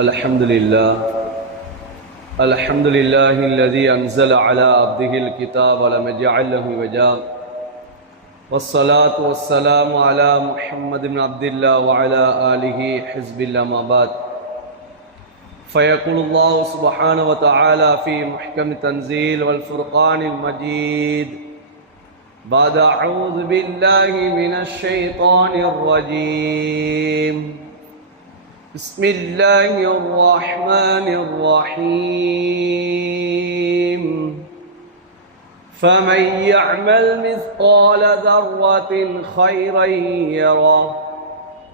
الحمد لله الذي أنزل على عبده الكتاب ولم يجعل له عوجا والصلاة والسلام على محمد بن عبد الله وعلى آله حزب الله ما بعد فيقول الله سبحانه وتعالى في محكم التنزيل والفرقان المجيد بعد أعوذ بالله من الشيطان الرجيم بسم الله الرحمن الرحيم فمن يعمل مثقال ذرة خيرا يره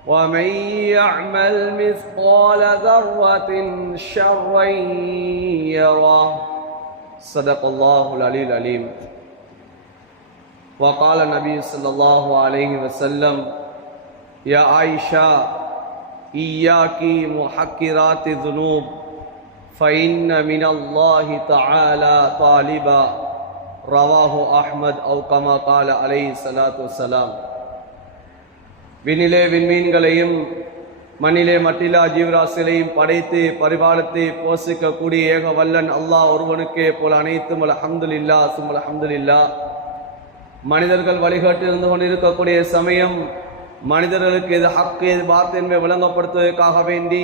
ومن يعمل مثقال ذرة شرا يره صدق الله العلي العليم. وقال النبي صلى الله عليه وسلم يا عائشة إياكي محقرات الذنوب فإن من الله تعالى طالبا رواه أحمد أو كما قال عليه الصلاة والسلام. விண்ணிலே விண்மீன்களையும் மண்ணிலே மட்டிலா ஜீவராசிகளையும் படைத்து பரிபாலித்து போஷிக்கக்கூடிய ஏக வல்லன் அல்லாஹ் ஒருவனுக்கே போல அனைத்தும் அல்ஹம்துலில்லாஹ் சும்ம அல்ஹம்துலில்லாஹ். மனிதர்கள் வழிகாட்டி இருந்து கொண்டிருக்கக்கூடிய சமயம் மனிதர்களுக்கு இது ஹக் இது பாத் என்பதை விளங்கப்படுத்துவதற்காக வேண்டி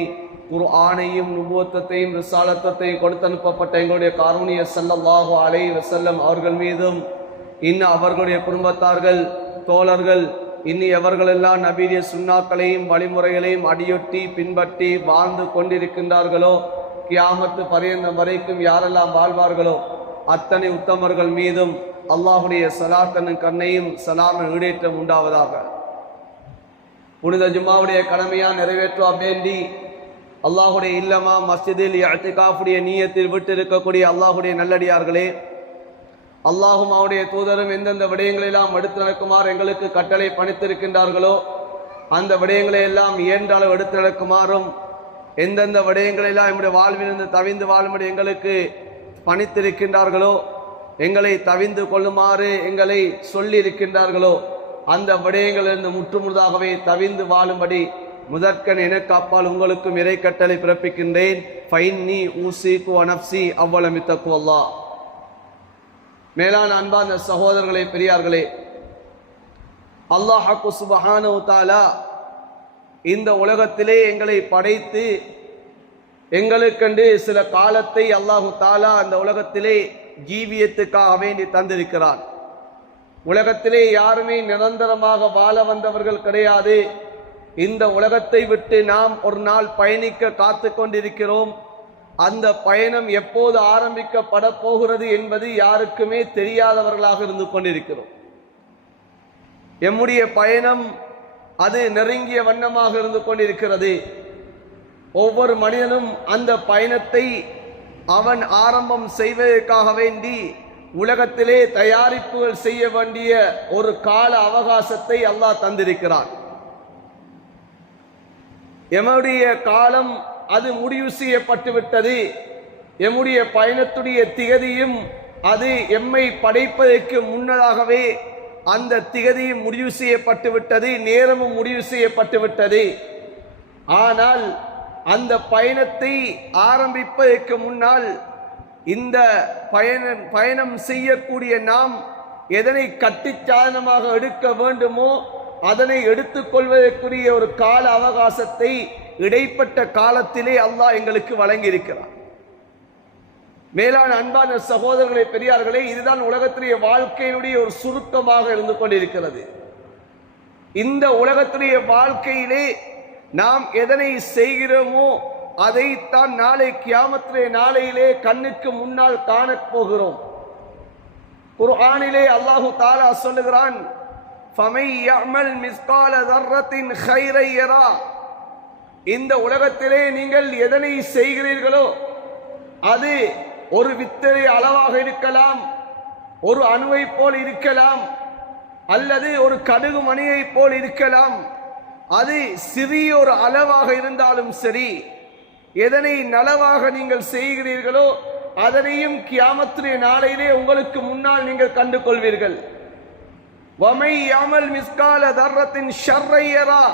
குர்ஆனையும் நுபுவத்தையும் ரிசாலத்தையும் கொடுத்து அனுப்பப்பட்ட எங்களுடைய காரூணிய ஸல்லல்லாஹு அலைஹி வஸல்லம் அவர்கள் மீதும் இன்னும் அவர்களுடைய குடும்பத்தார்கள் தோழர்கள் இன்னும் எவர்களெல்லாம் நபியுடைய சுன்னாக்களையும் வழிமுறைகளையும் அடியொட்டி பின்பற்றி வாழ்ந்து கொண்டிருக்கின்றார்களோ கியாமத்து பரியந்தம் வரைக்கும் யாரெல்லாம் வாழ்வார்களோ அத்தனை உத்தமர்கள் மீதும் அல்லாஹுடைய ஸலாத்தனும் கண்ணையும் சலாமின் ஈடேற்றம் உண்டாவதாக. புனித ஜும்மாவுடைய கடமையா நிறைவேற்ற வேண்டி அல்லாஹுடைய இல்லமா மஸ்ஜிதில் இஅ்திகாஃபுடைய நியத்தில் விட்டு இருக்கக்கூடிய அல்லாஹுடைய நல்லடியார்களே, அல்லாஹும் அவருடைய தூதரும் எந்தெந்த விடயங்களெல்லாம் எடுத்து நடக்குமாறு எங்களுக்கு கட்டளை பணித்திருக்கின்றார்களோ அந்த விடயங்களை எல்லாம் இயன்ற அளவு எடுத்து நடக்குமாறும் எந்தெந்த விடயங்களெல்லாம் நம்முடைய வாழ்விலிருந்து தவிந்து வாழும்படி எங்களுக்கு பணித்திருக்கின்றார்களோ எங்களை தவிந்து கொள்ளுமாறு எங்களை சொல்லி இருக்கின்றார்களோ அந்த விடயங்களிலிருந்து முற்றுமுழுதாகவே தவிந்து வாழும்படி முதற்கண் எனக்கு அப்பால் உங்களுக்கும் இறை கட்டளை பிறப்பிக்கின்றேன். ஃபைன்னி ஊசிகு வனப்சி அவ்வளமி தக்குவல்லாஹ். மேலான அன்பான சகோதரர்களே, பெரியார்களே, அல்லாஹ் சுப்ஹானஹு வ தஆலா இந்த உலகத்திலே எங்களை படைத்து எங்களுக்கென்று சில காலத்தை அல்லாஹு தஆலா அந்த உலகத்திலே ஜீவியத்துக்காக வேண்டி தந்திருக்கிறார். உலகத்திலே யாருமே நிரந்தரமாக வாழ வந்தவர்கள் கிடையாது. இந்த உலகத்தை விட்டு நாம் ஒரு நாள் பயணிக்க காத்து கொண்டிருக்கிறோம். அந்த பயணம் எப்போது ஆரம்பிக்கப்பட போகிறது என்பது யாருக்குமே தெரியாதவர்களாக இருந்து கொண்டிருக்கிறோம். எம்முடைய பயணம் அது நெருங்கிய வண்ணமாக இருந்து கொண்டிருக்கிறது. ஒவ்வொரு மனிதனும் அந்த பயணத்தை அவன் ஆரம்பம் செய்வதற்காக வேண்டி உலகத்திலே தயாரிப்புகள் செய்ய வேண்டிய ஒரு கால அவகாசத்தை அல்லாஹ் தந்திருக்கிறார். எம்முடைய காலம் அது முடிவு செய்யப்பட்டு விட்டது. எம்முடைய பயணத்துடைய திகதியும் அது எம்மை படைப்பதற்கு முன்னதாகவே அந்த திகதியும் முடிவு செய்யப்பட்டு விட்டது, நேரமும் முடிவு செய்யப்பட்டு விட்டது. ஆனால் அந்த பயணத்தை ஆரம்பிப்பதற்கு முன்னால் இந்த பயணம் செய்யக்கூடிய நாம் எதனை கட்டிச்சாதனமாக எடுக்க வேண்டுமோ அதனை எடுத்துக்கொள்வதற்குரிய ஒரு கால அவகாசத்தை இடைப்பட்ட காலத்திலே அல்லாஹ் எங்களுக்கு வழங்கி இருக்கிறார். மேலான அன்பான சகோதரர்களே, பெரியார்களே, இதுதான் உலகத்துடைய வாழ்க்கையினுடைய ஒரு சுருக்கமாக இருந்து கொண்டிருக்கிறது. இந்த உலகத்துடைய வாழ்க்கையிலே நாம் எதனை செய்கிறோமோ அதைத்தான் நாளை கியாமத்துடைய நாளையிலே கண்ணுக்கு முன்னால் காணப் போகிறோம். குர்ஆனிலே அல்லாஹு தஆலா சொல்லுகிறான், ஃபமை யஅமல் மிஸ்கால தர்ரத்தின் கைரை யரா. இந்த உலகத்திலே நீங்கள் எதனை செய்கிறீர்களோ அது ஒரு வித்தரை அளவாக இருக்கலாம், ஒரு அணுவை போல் இருக்கலாம், அல்லது ஒரு கடுகு மணியை போல் இருக்கலாம். அது சிறிய ஒரு அளவாக இருந்தாலும் சரி, எதனை நலவாக நீங்கள் செய்கிறீர்களோ அதனையும் கியாமத்துடைய நாளையிலே உங்களுக்கு முன்னால் நீங்கள் கண்டு கொள்வீர்கள். வமை யாமல் மிஸ்கால தர்ரத்தின் ஷர்ரை யரா.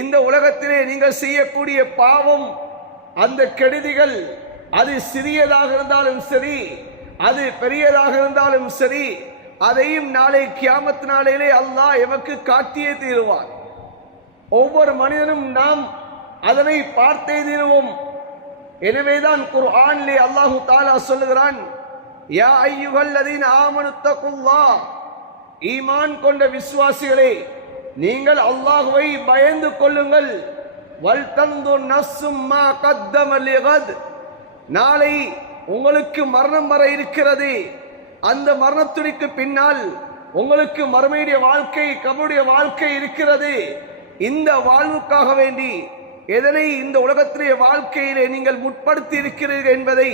இந்த உலகத்திலே நீங்கள் செய்யக்கூடிய பாவம் அந்த கெடுதிகள் அது சிறியதாக இருந்தாலும் சரி, அது பெரியதாக இருந்தாலும் சரி, அதையும் நாளை கியாமத் நாளையிலே அல்லாஹ் எமக்கு காட்டியே தீருவான். ஒவ்வொரு மனிதனும் நாம் அதனை பார்த்தே தீருவோம். எனவேதான் குர்ஆனிலே அல்லாஹு தஆலா சொல்லுகிறான், யா அய்யுஹல்லதீன ஆமனு தக்குல்லாஹ், ஈமான் கொண்ட விசுவாசிகளே நீங்கள் அல்லாஹ்வை பயந்து கொள்ளுங்கள். வல் தன்துர் நஃப்ஸும் மா கத்தம லிகத், நாளை உங்களுக்கு மரணம் வர இருக்கிறது. அந்த மரணத்துக்கு பின்னால் உங்களுக்கு மறுமையுடைய வாழ்க்கை, கபருடைய வாழ்க்கை இருக்கிறது. இந்த வாழ்வுக்காக வேண்டி எதனை இந்த உலகத்திலே வாழ்க்கையிலே நீங்கள் முற்படுத்தி இருக்கிறீர்கள் என்பதை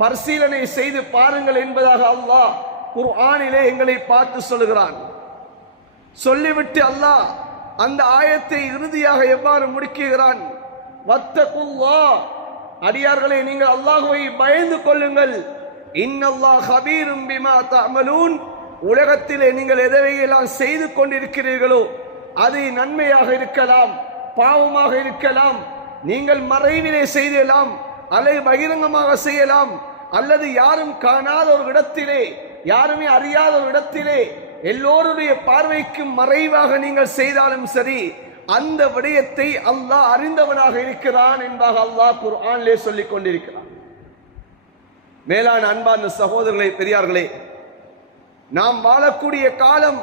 பரிசீலனை செய்து பாருங்கள் என்பதாக அல்லாஹ் குர்ஆனிலே எங்களை பார்த்து சொல்லுகிறான். சொல்லிவிட்டு அல்லாஹ் அந்த ஆயத்தை இறுதியாக எவ்வாறு முடிக்குகிறான், வத்தகுல்லாஹ், அடியார்களே நீங்கள் அல்லாஹ்வை பயந்து கொள்ளுங்கள். இன்னல்லாஹ் ஹபீரும் பிமா தஅமலூன், உலகத்திலே நீங்கள் எதையெல்லாம் செய்து கொண்டிருக்கிறீர்களோ அது நன்மையாக இருக்கலாம், பாவமாக இருக்கலாம், நீங்கள் மறைவிலே செய்யலாம் அல்லது பகிரங்கமாக செய்யலாம், அல்லது யாரும் காணாத ஒரு இடத்திலே, யாருமே அறியாத ஒரு இடத்திலே, எல்லோருடைய பார்வைக்கு மறைவாக நீங்கள் செய்தாலும் சரி, அந்த விடயத்தை அல்லாஹ் அறிந்தவனாக இருக்கிறான் என்பதாக அல்லாஹ் குர்ஆனிலே சொல்லிக் கொண்டிருக்கிறான். மேலான அன்பான சகோதரர்களே, பெரியார்களே, நாம் வாழக்கூடிய காலம்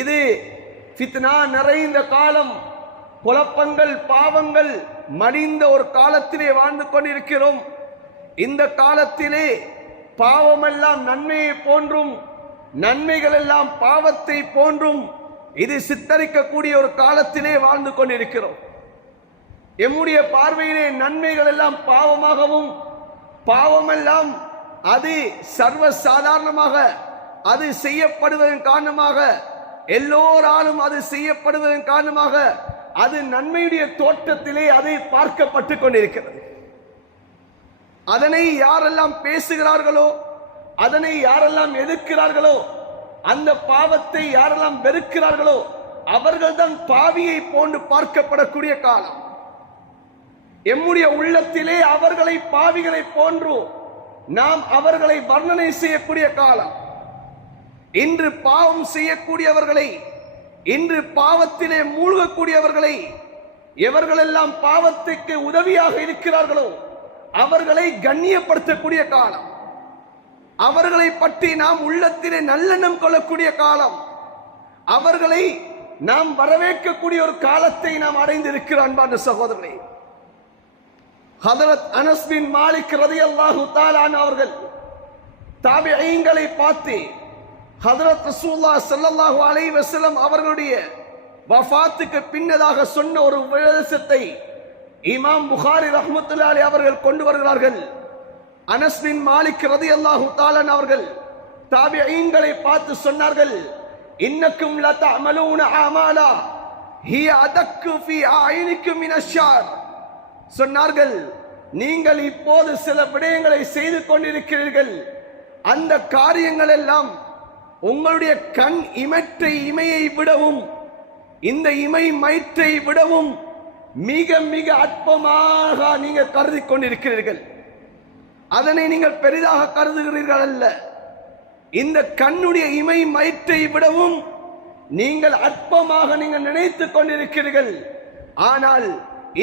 இது ஃபித்னா நிறைந்த காலம், குழப்பங்கள் பாவங்கள் மடிந்த ஒரு காலத்திலே வாழ்ந்து கொண்டிருக்கிறோம். இந்த காலத்திலே பாவமெல்லாம் நன்மையை போன்றும், நன்மைகள் எல்லாம் பாவத்தை போன்றும் இது சித்தரிக்கக்கூடிய ஒரு காலத்திலே வாழ்ந்து கொண்டிருக்கிறோம். எம்முடைய பார்வையிலே நன்மைகள் எல்லாம் பாவமாகவும், பாவமெல்லாம் அது சர்வ சாதாரணமாக அது செய்யப்படுவதன் காரணமாக, எல்லோராலும் அது செய்யப்படுவதன் காரணமாக அது நன்மையுடைய தோற்றத்திலே அதை பார்க்கப்பட்டு கொண்டிருக்கிறது. அதனை யாரெல்லாம் பேசுகிறார்களோ, அதனை யாரெல்லாம் எதிர்க்கிறார்களோ, அந்த பாவத்தை யாரெல்லாம் வெறுக்கிறார்களோ அவர்கள்தான் பாவியை போன்று பார்க்கப்படக்கூடிய காலம். எம்முடைய உள்ளத்திலே அவர்களை பாவிகளை போன்று நாம் அவர்களை வர்ணனை செய்யக்கூடிய காலம். இன்று பாவம் செய்யக்கூடியவர்களை, இன்று பாவத்திலே மூழ்கக்கூடியவர்களை, எவர்களெல்லாம் பாவத்துக்கு உதவியாக இருக்கிறார்களோ அவர்களை கண்ணியப்படுத்தக்கூடிய காலம். அவர்களை பற்றி நாம் உள்ளத்திலே நல்லெண்ணம் கொள்ளக்கூடிய காலம். அவர்களை நாம் வரவேற்கக்கூடிய ஒரு காலத்தை நாம் அடைந்திருக்கிறோம். அன்பான சகோதரர்களே, ஹதரத் அனஸ் பின் மாலிக் ரலியல்லாஹு தஆலா அவர்கள் தாபிஈன்களை பார்த்து ஹதரத் ரசூலுல்லாஹ் ஸல்லல்லாஹு அலைஹி வஸல்லம் அவர்களுடைய வஃபாத்துக்கு பின்னதாக சொன்ன ஒரு உபதேசத்தை இமாம் புகாரி ரஹ்மத்துல்லாஹி அலைஹி அவர்கள் கொண்டு வருகிறார்கள். அனஸ் பின் மாலிக் ரலியல்லாஹு தஆலா அவர்கள் தாபிஈன்களை பார்த்து சொன்னார்கள், இன்னக்கும் லதஅமலூன அமாலா ஹிய அதக்கு ஃபீ ஆயினிக்கும் மினஷ்-ஷார். சொன்னார்கள், நீங்கள் இப்போது சில விடயங்களை செய்து கொண்டிருக்கிறீர்கள், அந்த காரியங்கள் எல்லாம் உங்களுடைய கண் இமையை விடவும், இந்த இமை மயிற்றை விடவும் மிக மிக அற்பமாக நீங்கள் கருதி கொண்டிருக்கிறீர்கள். அதனை நீங்கள் பெரிதாக கருதுகிறீர்கள் அல்ல. இந்த கண்ணுடைய இமை மயிற்றை விடவும் நீங்கள் அற்பமாக நீங்கள் நினைத்துக் கொண்டிருக்கிறீர்கள். ஆனால்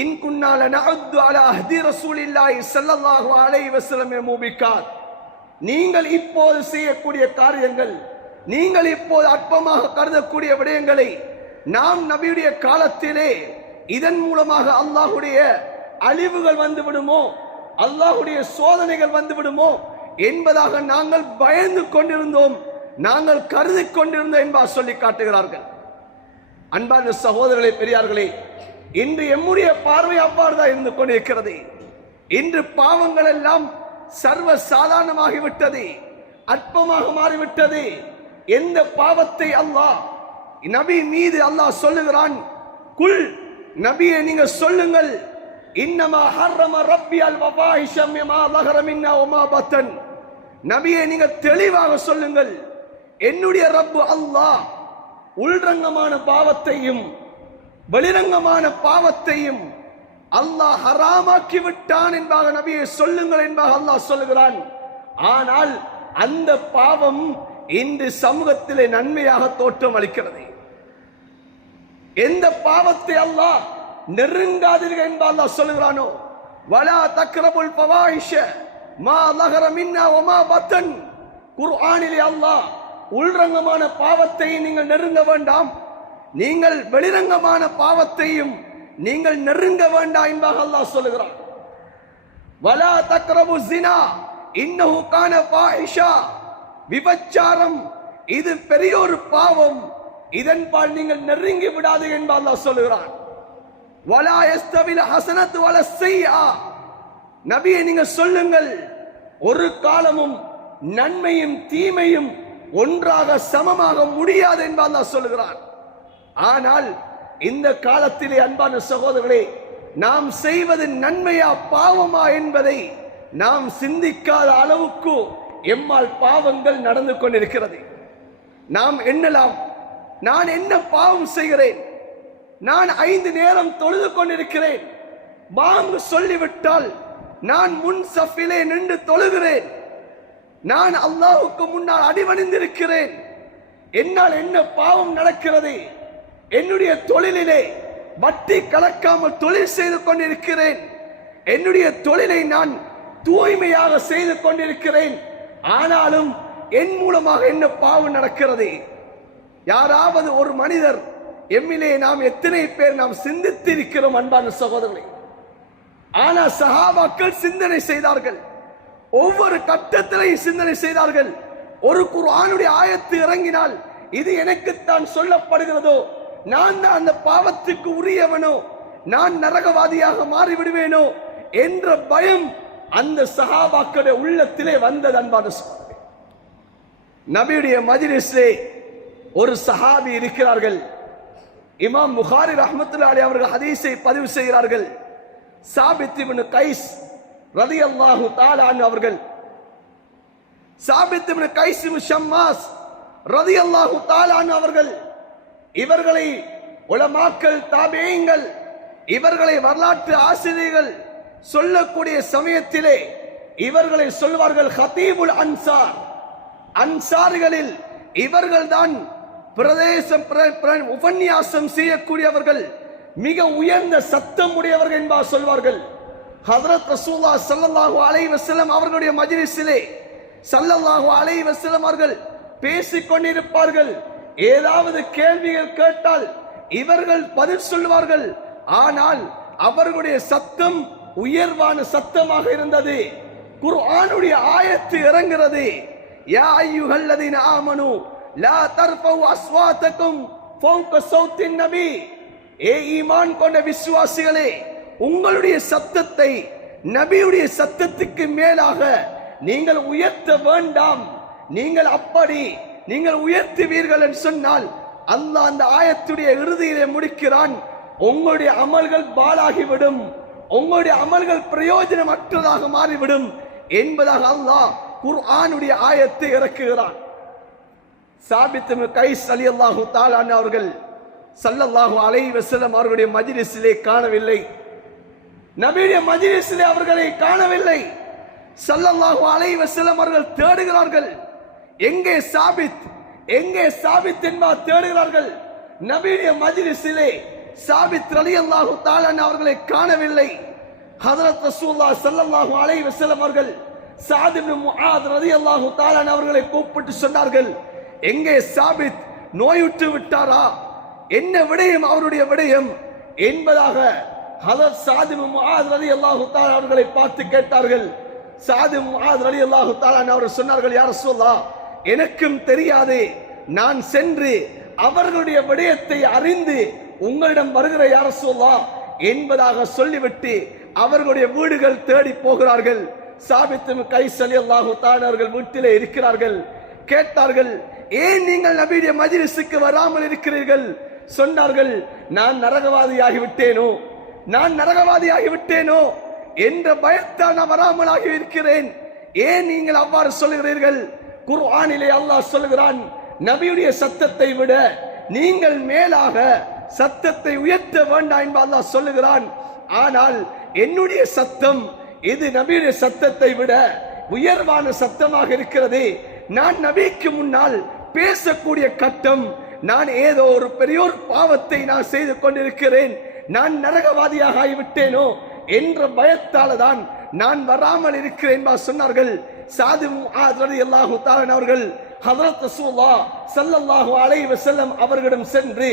இன்குன்னால நஅது அலா ஹதி ரசூலில்லாஹி ஸல்லல்லாஹு அலைஹி வஸல்லம் மூபிகாத், நீங்கள் இப்போது செய்யக்கூடிய காரியங்கள், நீங்கள் இப்போது அற்பமாக கருதக்கூடிய விடயங்களை நாம் நபியுடைய காலத்திலே இதன் மூலமாக அல்லாஹ்வுடைய அழிவுகள் வந்து விடுமோ, அல்லாஹ்வுடைய சோதனைகள் வந்து விடுமோ என்பதாக நாங்கள் பயந்து கொண்டிருந்தோம், நாங்கள் கருதி கொண்டிருந்தோம் என்பதாக சொல்லி காட்டுகிறார்கள். அன்பான சகோதரர்களே, பெரியார்களே, இன்று எம்முடைய பார்வை அவ்வாறு தான் இருந்து கொண்டிருக்கிறது. இன்று பாவங்கள் எல்லாம் சர்வ சாதாரணமாகிவிட்டது, அற்பமாக மாறிவிட்டது. எந்த பாவத்தை அல்லாஹ் நபி மீது அல்லாஹ் சொல்லுகிறான், குல், நபியே நீங்க சொல்லுங்கள், இன்னமா ஹர்ரம ரப்பி அல் வஃபாஹிஷ மிமா ظهر மின்னா வமா பத்தன். நபியே நீங்க தெளிவாக சொல்லுங்கள், என்னுடைய ரப்பு அல்லாஹ் உள்ரங்கமான பாவத்தையும் வெளிரங்கமான பாவத்தையும் அல்லாஹ் ஹராமாக்கி விட்டான் என்பதாக நபியை சொல்லுங்கள் என்பதாக அல்லாஹ் சொல்லுகிறான். ஆனால் அந்த பாவம் இன்று சமூகத்திலே நன்மையாக தோற்றம் அளிக்கிறது. எந்த பாவத்தை அல்லாஹ் நெருங்காதீர்கள் என்பதாக அல்லாஹ் சொல்லுகிறானோ, வலா தக்ரபுல் ஃபவாஹிஷ மா லஹர மின்னா வமா பத்தன், குர்ஆனிலே அல்லாஹ் உள்ரங்கமான பாவத்தை நீங்கள் நெருங்க வேண்டாம், நீங்கள் வெளிரங்கமான பாவத்தையும் நீங்கள் நெருங்க வேண்டாம் என்பதாக அல்லாஹ் சொல்லுகிறான். வலா தக்ரபு ஸினா இன்னஹு கான ஃபாஹிஷா, விபச்சாரம் இது பெரிய ஒரு பாவம், இதன்பால் நீங்கள் நெருங்கி விடாதீர்கள் என்பதாக அல்லாஹ் சொல்லுகிறான். வலா யஸ்தவில் ஹஸனத்து வல ஸய்யா, நபியே நீங்கள் சொல்லுங்கள், ஒரு காலமும் நன்மையும் தீமையும் ஒன்றாக சமமாக முடியாது என்பதாக அல்லாஹ் சொல்லுகிறான். ஆனால் இந்த காலத்திலே அன்பான சகோதரர்களே, நாம் செய்வது நன்மையா பாவமா என்பதை நாம் சிந்திக்காத அளவுக்கு எம்மால் பாவங்கள் நடந்து கொண்டிருக்கிறது. நாம் எண்ணலாம், நான் என்ன பாவம் செய்கிறேன், நான் 5 நேரம் தொழுது கொண்டிருக்கிறேன், பாங்கு சொல்லிவிட்டால் நான் முன் சஃபிலே நின்று தொழுகிறேன், நான் அல்லாஹ்வுக்கு முன்னால் அடிபணிந்திருக்கிறேன், என்னால் என்ன பாவம் நடக்கிறது, என்னுடைய தொழிலிலே வட்டி கலக்காமல் தொழில் செய்து கொண்டிருக்கிறேன், என்னுடைய தொழிலை நான் தூய்மையாக செய்து கொண்டிருக்கிறேன், ஆனாலும் என் மூலமாக என்ன பாவம் நடக்கிறது? யாராவது ஒரு மனிதர் எம்மிலே நாம் எத்தனை பேர் நாம் சிந்தித்திருக்கிறோம் அன்பான சகோதரர்களே? ஆனால் சஹாபாக்கள் சிந்தனை செய்தார்கள், ஒவ்வொரு கட்டத்திலையும் சிந்தனை செய்தார்கள். ஒரு குர்ஆனுடைய ஆயத்து இறங்கினால் இது எனக்குத்தான் சொல்லப்படுகிறதோ, நான் தான் அந்த பாவத்துக்கு உரியவனோ, நான் நரகவாதியாக மாறிவிடுவேனோ என்ற பயம் அந்த சஹாபாக்களுடைய உள்ளத்திலே வந்தது அன்பான சகோதரர்களே. நபியுடைய மஜ்லிஸிலே ஒரு சஹாபி இருக்கிறார்கள். இமாம் புகாரி ரஹ்மத்துல்லாஹி அலைஹி அவர்கள் ஹதீஸை பதிவு செய்கிறார்கள். சாபித் இப்னு கைஸ் ரலியல்லாஹு தஆலா அன்ஹு அவர்கள், சாபித் இப்னு கைஸ் இப்னு ஷம்மாஸ் ரலியல்லாஹு தஆலா அன்ஹு அவர்கள், இவர்களை உலமாக்கள் தாபிஈன்கள், இவர்களை வரலாற்று ஆசிரியர்கள் சொல்லக்கூடிய சமயத்திலே இவர்களை சொல்வார்கள் ஹதீபுல் அன்சார். அன்சாரிகளில் இவர்கள் தான் பிரதேசம் உபன்யாசம் செய்யக்கூடியவர்கள், மிக உயர்ந்த சத்தம் உடையவர்கள் என்பார் சொல்வார்கள். ஹஜ்ரத் ரசூலுல்லாஹ் ஸல்லல்லாஹு அலைஹி வஸல்லம் அவர்களுடைய மஜ்லிஸிலே ஸல்லல்லாஹு அலைஹி வஸல்லம் அவர்கள் பேசிக் கொண்டிருப்பார்கள். ஏதாவது கேள்விகள் கேட்டால் இவர்கள் பதில் சொல்வார்கள். ஆனால் அவர்களுடைய சத்தம் உயர்வான சத்தமாக இருந்தது. குர்ஆனுடைய ஆயத்து இறங்குகிறது, யா அய்யுஹல்லதீன ஆமனு லா தர்ஃபவு அஸ்வாத்தகும் ஃபௌக ஸௌத்தின் நபி, ஏ ஈமான் கொண்ட விசுவாசிகளே, உங்களுடைய சத்தத்தை நபியுடைய சத்தத்துக்கு மேலாக நீங்கள் உயர்த்த வேண்டாம். நீங்கள் அப்படி நீங்கள் உயர்த்துவீர்கள் என்று சொன்னால் அல்லாஹ் அந்த ஆயத்துடைய இறுதியிலே முடிக்கிறான், உங்களுடைய அமல்கள் பாழாகிவிடும், உங்களுடைய அமல்கள் பிரயோஜனமற்றதாக மாறிவிடும் என்பதாக அல்லாஹ் குர்ஆனுடைய ஆயத்தை இறக்குகிறான். சாபித் இப்னு கைஸ் ரலியல்லாஹு தஆலா அன்ஹு அவர்கள் ஸல்லல்லாஹு அலைஹி வஸல்லம் அவர்களுடைய மஜ்லிஸிலே காணவில்லை. நபியுடைய மஜ்லிஸிலே அவர்களை காணவில்லை. ஸல்லல்லாஹு அலைஹி வஸல்லம் அவர்கள் தேடுகிறார்கள், எங்கே சாபித், எங்கே சாபித் என்பார் தேடுகிறார்கள். நபியுடைய மஜ்லிஸிலே சாபித் ரலியல்லாஹு தஆலா அவர்களை காணவில்லை. ஹஜ்ரத் ரசூலுல்லாஹ் ஸல்லல்லாஹு அலைஹி வஸல்லம் அவர்கள் சஅத் இப்னு முஆத் ரலியல்லாஹு தஆலா அவர்களை கூப்பிட்டு சொன்னார்கள், எங்கே சாபித், நோயுற்று விட்டாரா, என்ன விடயம் அவருடைய விடயம் என்பதாக ஹஜ்ரத் சஅத் இப்னு முஆத் ரலியல்லாஹு தஆலா அவர்களை பார்த்து கேட்டார்கள். சஅத் இப்னு முஆத் ரலியல்லாஹு தஆலா அவர்கள் சொன்னார்கள், யா ரசூலுல்லாஹ், எனக்கும் தெரியாது, நான் சென்று அவர்களுடைய விடயத்தை அறிந்து உங்களிடம் வருகிற யா ரசூலுல்லாஹ் என்பதாக சொல்லிவிட்டு அவர்களுடைய வீடுகள் தேடி போகிறார்கள். சாபித் இப்னு கைஸ் ரலியல்லாஹு தஆலா அவர்கள் வீட்டிலே இருக்கிறார்கள். கேட்டார்கள், ஏன் நீங்கள் நபியுடைய மஜ்லிஸுக்கு வராமல் இருக்கிறீர்கள்? சொன்னார்கள், நான் நரகவாதியாகி விட்டேனோ, நான் நரகவாதியாகி விட்டேனோ என்ற பயத்தால் நான் வராமல் ஆகி இருக்கிறேன். ஏன் நீங்கள் அவ்வாறு சொல்லுகிறீர்கள்? குர்ஆனிலே அல்லாஹ் சொல்லுகிறான், நபியுடைய சத்தத்தை விட நீங்கள் மேலாக சத்தத்தை உயர்த்த வேண்டாம் என்று அல்லாஹ் சொல்லுகிறான். ஆனால் என்னுடைய சத்தம் இது நபியுடைய சத்தத்தை விட உயர்வான சத்தமாக இருக்கிறது. நான் நபிக்கு முன்னால் பேசக்கூடிய கட்டம், நான் ஏதோ ஒரு பெரியோர் பாவத்தை நான் செய்து கொண்டிருக்கிறேன், நான் நரகவாதியாக ஆகிவிட்டேனோ என்ற பயத்தால தான் நான் வராமல் இருக்கிறேன் சொன்னார்கள். சாது முஆத் ரலியல்லாஹு தஆலா அவர்கள் ஹஜ்ரத் ரசூலுல்லாஹ் ஸல்லல்லாஹு அலைஹி வஸல்லம் அவர்களிடம் சென்று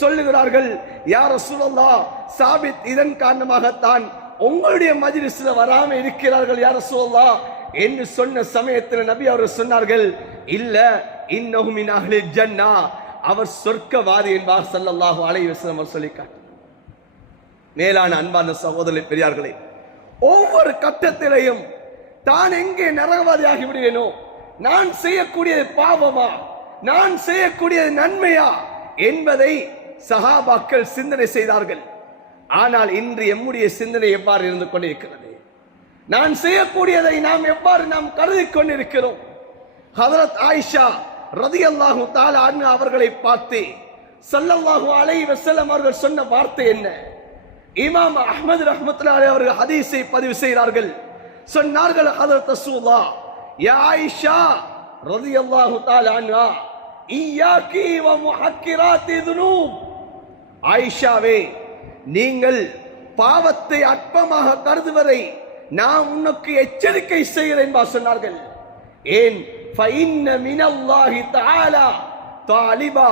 சொல்லுகிறார்கள், யா ரசூலுல்லாஹ், சாபித் இதன் காரணமாகத்தான் உங்களுடைய மஜ்லிஸ்ல வராம இருக்கிறார்கள் யா ரசூலுல்லாஹ் என்று சொன்ன சமயத்தில் நபி அவர்கள் சொன்னார்கள், இல்ல, இன்னஹு மின் அஹ்லில் ஜன்னah, அவர் சொர்க்கவாதி என்பார் ஸல்லல்லாஹு அலைஹி வஸல்லம் அவர் சொல்லி காட்டினார். மேலான அன்பான சகோதரர்களே, பெரியார்களே, ஒவ்வொரு கட்டத்திலையும் தான் எங்கே நரகவாதியாகி விடுவேனோ, நான் செய்யக்கூடியது பாவமா, நான் செய்யக்கூடியது நன்மையா என்பதை சஹாபாக்கள் சிந்தனை செய்தார்கள். ஆனால் இன்று எம்முடைய சிந்தனை எவ்வாறு இருந்து கொண்டிருக்கிறது? நான் செய்யக்கூடியதை நாம் எவ்வாறு நாம் கருதி கொண்டிருக்கிறோம்? ஹஜ்ரத் ஆயிஷா ரலியல்லாஹு தஆலா அன்ஹா அவர்களை பார்த்து ஸல்லல்லாஹு அலைஹி வஸல்லம் அவர்கள் சொன்ன வார்த்தை என்ன? இமாம் அஹ்மத் ரஹ்மத்துல்லாஹி அலைஹி அவர்கள் ஹதீஸை பதிவு செய்கிறார்கள். சொன்னார்கள், ஹஜ்ரத் ரசூலுல்லாஹ், யா ஆயிஷா ரலியல்லாஹு தஆலா அன்ஹா, இய்யாகி வ முஹக்கிராத்தி துனூப், ஆயிஷாவே, நீங்கள் பாவத்தை அற்பமாக கருதுவதை நான் உனக்கு எச்சரிக்கை செய்கிறேன் சொன்னார்கள். ஏன்? ஃபஇன்ன மினல்லாஹி தஆலா தாலிபா,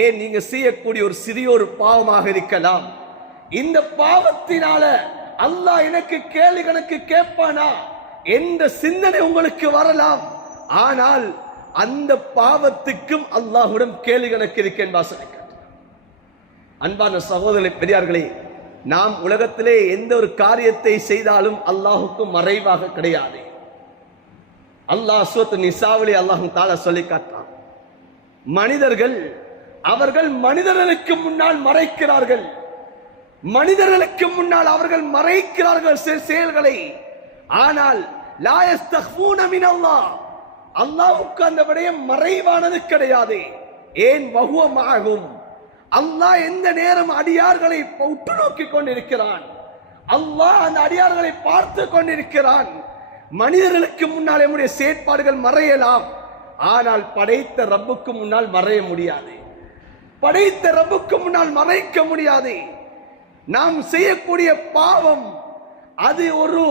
ஏன் நீங்க செய்யக்கூடிய ஒரு சிறிய ஒரு பாவமாக இருக்கலாம், இந்த பாவத்தினால அல்லாஹ் எனக்கு கேள்வி கணக்கு கேட்பானா என்ற சிந்தனை உங்களுக்கு வரலாம். ஆனால் அந்த பாவத்துக்கும் அல்லாஹ்விடம் கேள்வி கணக்கு இருக்கேன் வாசனை. அன்பான சகோதரர்களே, பெரியார்களே, நாம் உலகத்திலே எந்த ஒரு காரியத்தை செய்தாலும் அல்லாஹுக்கு மறைவாக கிடையாது. அல்லாஹ் சூரத் நிசாவிலே அல்லாஹ் தஆலா சொல்லி காட்டுறான், மனிதர்கள் அவர்கள் மனிதர்களுக்கு முன்னால் மறைக்கிறார்கள், மனிதர்களுக்கு முன்னால் அவர்கள் மறைக்கிறார்கள் செயல்களை. ஆனால் லா யஸ்தக்ஃபூன மினல்லாஹ், அல்லாஹ்வுக்கு அந்த விடயம் மறைவானது கிடையாது. ஏன்? வஹுவ மஅஹும், அல்லாஹ் எந்த நேரம் அடியார்களை உற்று நோக்கி கொண்டிருக்கிறான், அல்லாஹ் அந்த அடியார்களை பார்த்து கொண்டிருக்கிறான். மனிதர்களுக்கு முன்னால் நம்முடைய செயற்பாடுகள் மறையலாம், ஆனால் படைத்த ரப்புக்கு முன்னால் மறைய முடியாது, படைத்த ரப்புக்கு முன்னால் மறைக்க முடியாது. நாம் செய்யக்கூடிய பாவம் அது ஒரு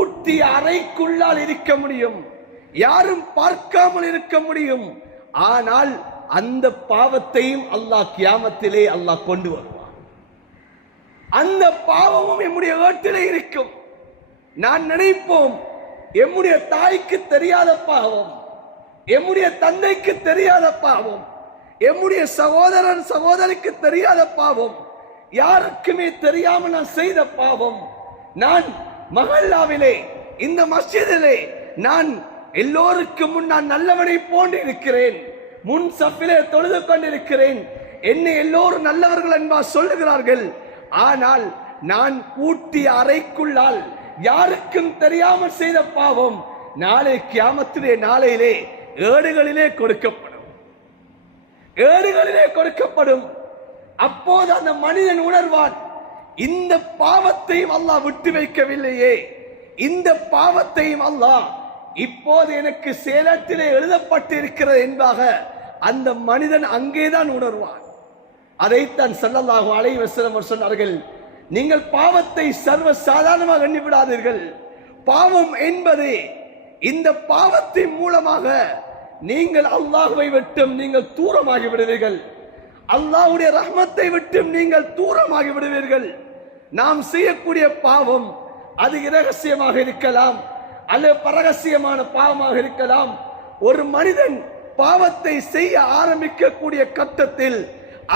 ஊட்டிய அறைக்குள்ளால் இருக்க முடியும், யாரும் பார்க்காமல் இருக்க முடியும். ஆனால் அந்த பாவத்தையும் அல்லாஹ் கியாமத்திலே அல்லாஹ் கொண்டு வருவான். அந்த பாவமும் நம்முடைய வீட்டிலே இருக்கும். நான் நினைப்போம், எம்முடைய தாய்க்கு தெரியாத பாவம், எம்முடைய தந்தைக்கு தெரியாத பாவம், எம்முடைய சகோதரன் சகோதரிக்கு தெரியாத பாவம், யாருக்குமே தெரியாமல் நான் செய்த பாவம். நான் மஹல்லாவிலே, இந்த மஸ்ஜிதிலே, நான் எல்லோருக்கும் முன் நான் நல்லவனை போன்று இருக்கிறேன், முன் சஃபிலே தொழுது கொண்டிருக்கிறேன், என்னை எல்லோரும் நல்லவர்கள் என்பா சொல்லுகிறார்கள். ஆனால் நான் பூட்டிய அறைக்குள்ளால் யாருக்கும் தெரியாமல் செய்த பாவம் நாளை கியாமத்திலே நாளையிலே ஏடுகளிலே கொடுக்கப்படும், ஏடுகளிலே கொடுக்கப்படும். அப்போது அந்த மனிதன் உணர்வான், இந்த பாவத்தையும் அல்லாஹ் விட்டு வைக்கவில்லையே, இந்த பாவத்தையும் அல்லாஹ் இப்போது எனக்கு சேலத்திலே எழுதப்பட்டு இருக்கிறது என்பதாக அந்த மனிதன் அங்கேதான் உணர்வான். அதைத்தான் ஸல்லல்லாஹு அலைஹி வஸல்லம் சொன்னார்கள், நீங்கள் பாவத்தை சர்வ சாதாரணமாக எண்ணிவிடாதீர்கள். பாவம் என்பது, இந்த பாவத்தின் மூலமாக நீங்கள் அல்லாஹ்வை விட்டும் நீங்கள் தூரமாகி விடுவீர்கள், அல்லாஹ்வுடைய ரஹ்மத்தை விட்டும் நீங்கள் தூரமாகி விடுவீர்கள். நாம் செய்யக்கூடிய பாவம் அது இரகசியமாக இருக்கலாம் அல்லது பரகசியமான பாவமாக இருக்கலாம். ஒரு மனிதன் பாவத்தை செய்ய ஆரம்பிக்கக்கூடிய கட்டத்தில்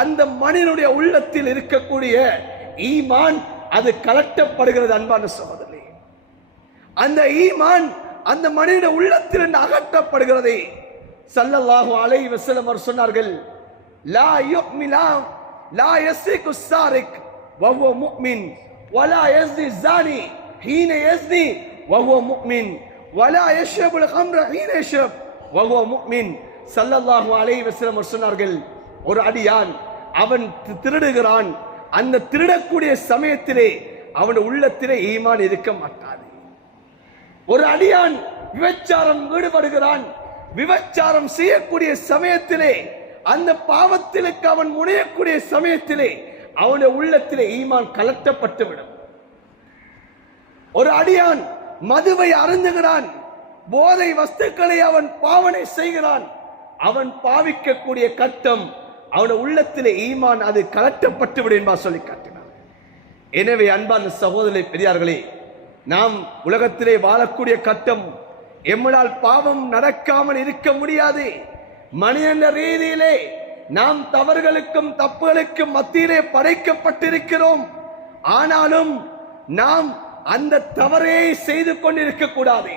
அந்த மனிதனுடைய உள்ளத்தில் இருக்கக்கூடிய ஈமான் அது கலட்டப்படுகிறது. அன்பான சகோதரர்களே, அந்த ஈமான் அந்த மனிதனுடைய உள்ளத்தில் அகற்றப்படுகிறது. ஸல்லல்லாஹு அலைஹி வஸல்லம் அவர் சொன்னார்கள், லா யுமினா லா யஸ்ரிகு ஸாரிக் வஹுவ முஃமின் வலா யஸ்னி ஸானி ஹீன யஸ்னி வஹுவ முஃமின் வலா யஷ்ரபுல் ஹம்ர ஹீன யஷ்ரப் வஹுவ முஃமின். ஸல்லல்லாஹு அலைஹி வஸல்லம் சொன்னார்கள், ஒரு அடியான் அவன் திருடுகிறான், அந்த திருடக்கூடிய சமயத்திலே அவன் உள்ளத்திலே ஈமான் இருக்க மாட்டாது. ஒரு அடியான் விபச்சாரம் ஈடுபடுகிறான், விபச்சாரம் செய்யக்கூடிய சமயத்திலே அந்த பாவத்திற்கு அவன் முனையக்கூடிய சமயத்திலே அவனுடைய உள்ளத்திலே ஈமான் கலட்டப்பட்டுவிடும். ஒரு அடியான் மதுவை அருந்துகிறான், போதை வஸ்துக்களை அவன் பாவனை செய்கிறான், அவன் பாவிக்கக்கூடிய கட்டம் அவனுடைய உள்ளத்திலே ஈமான் அது கலட்டப்பட்டு விடும் என்பா சொல்லி காட்டினார். எனவே அன்பான சகோதரர்களே, பெரியார்களே, நாம் உலகத்திலே வாழக்கூடிய கட்டம் எம்மளால் பாவம் நடக்காமல் இருக்க முடியாது. மனித ரீதியிலே நாம் தவறுகளுக்கும் தப்புகளுக்கும் மத்தியிலே படைக்கப்பட்டிருக்கிறோம். ஆனாலும் நாம் அந்த தவறை செய்து கொண்டிருக்க கூடாது,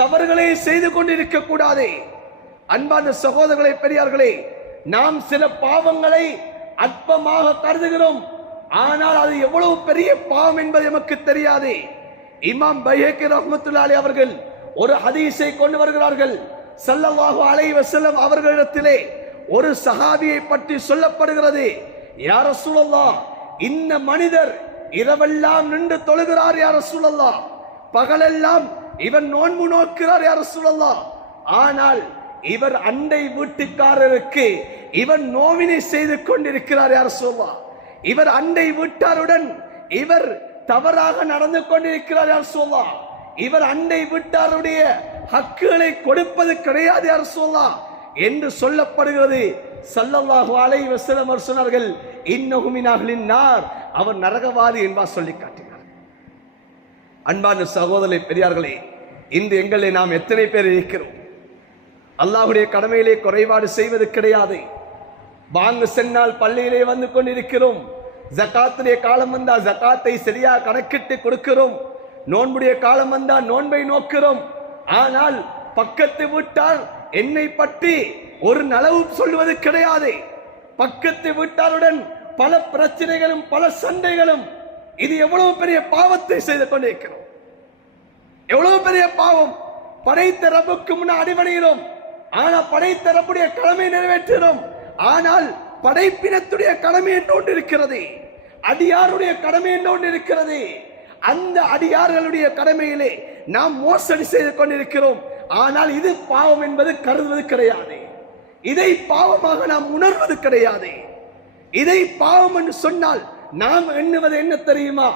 தவறுகளை செய்து கொண்டிருக்க கூடாது. அன்பான சகோதரர்களே, பெரியார்களே, நாம் சில பாவங்களை அற்பமாக கருதுகிறோம், ஆனால் அது எவ்வளவு பெரிய பாவம் என்பது நமக்கு தெரியாது. இமாம் பைஹகி ரஹ்மத்துல்லாஹி அலைஹி அவர்கள் ஒரு ஹதீஸை கொண்டு வருகிறார்கள். ஸல்லல்லாஹு அலைஹி வஸல்லம் அவர்களிடத்திலே ஒரு சஹாபியை பற்றி சொல்லப்படுகிறது. யா ரசூலல்லாஹ், இந்த மனிதர் இரவெல்லாம் நின்று தொழுகிறார் யா ரசூலல்லாஹ், பகலெல்லாம் இவன் நோன்பு நோக்கிறார் யா ரசூலல்லாஹ், ஆனால் இவர் அண்டை வீட்டுக்காரருக்கு இவன் நோவினை செய்து கொண்டிருக்கிறார் யா ரசூலல்லாஹ், இவர் அண்டை வீட்டாருடன் இவர் தவறாக நடந்து கொண்டிருக்கிறார் யா ரசூலல்லாஹ், இவர் அண்டை வீட்டாருடைய ஹக்குகளை கொடுப்பது கிடையாது யா ரசூலல்லாஹ் என்று சொல்லப்படுகிறது. ஸல்லல்லாஹு அலைஹி வஸல்லம் அவர் சொன்னார்கள், இன்னஹு மின் அஹ்லின் நார், அவர் நரகவாதி என்பார் சொல்லி காட்டினார். அன்பான சகோதரர்களே, பெரியார்களே, இன்று எங்களை நாம் எத்தனை பேர் இருக்கிறோம்? அல்லாஹ்வுடைய கடமையிலே குறைபாடு செய்வது கிடையாது. பாங்கு சென்னால் பள்ளியிலே வந்து கொண்டிருக்கிறோம், ஜகாத்துடைய காலம் வந்தா ஜகாத்தை சரியா கணக்கிட்டு கொடுக்கிறோம், நோன்புடைய காலம் வந்தா நோன்பை நோக்கிறோம். ஆனால் பக்கத்து வீட்டார் என்னை பற்றி ஒரு நலவு சொல்வது கிடையாது. பக்கத்து வீட்டாருடன் பல பிரச்சனைகளும் பல சண்டைகளும். இது எவ்வளவு பெரிய பாவத்தை செய்து கொண்டிருக்கிறோம், எவ்வளவு பெரிய பாவம். படைத்த ரப்புக்கு முன்ன அடிபணிகிறோம், ஆனா படைத்த ரப்புடைய கடமை நிறைவேற்றுகிறோம். ஆனால் படைப்பினத்துடைய கடமை என்று ஒன்று இருக்கிறது, அடியாருடைய கடமை என்று ஒன்று இருக்கிறது. அந்த அடியார்களுடைய கடமையிலே நாம் மோசடி செய்து கொண்டிருக்கிறோம். ஆனால் இது பாவம் என்பது கருதுவது கிடையாது, இதை பாவமாக நாம் உணர்வது கிடையாது. இதை பாவம் என்று சொன்னால் நாம் எண்ணுவது என்ன தெரியுமா?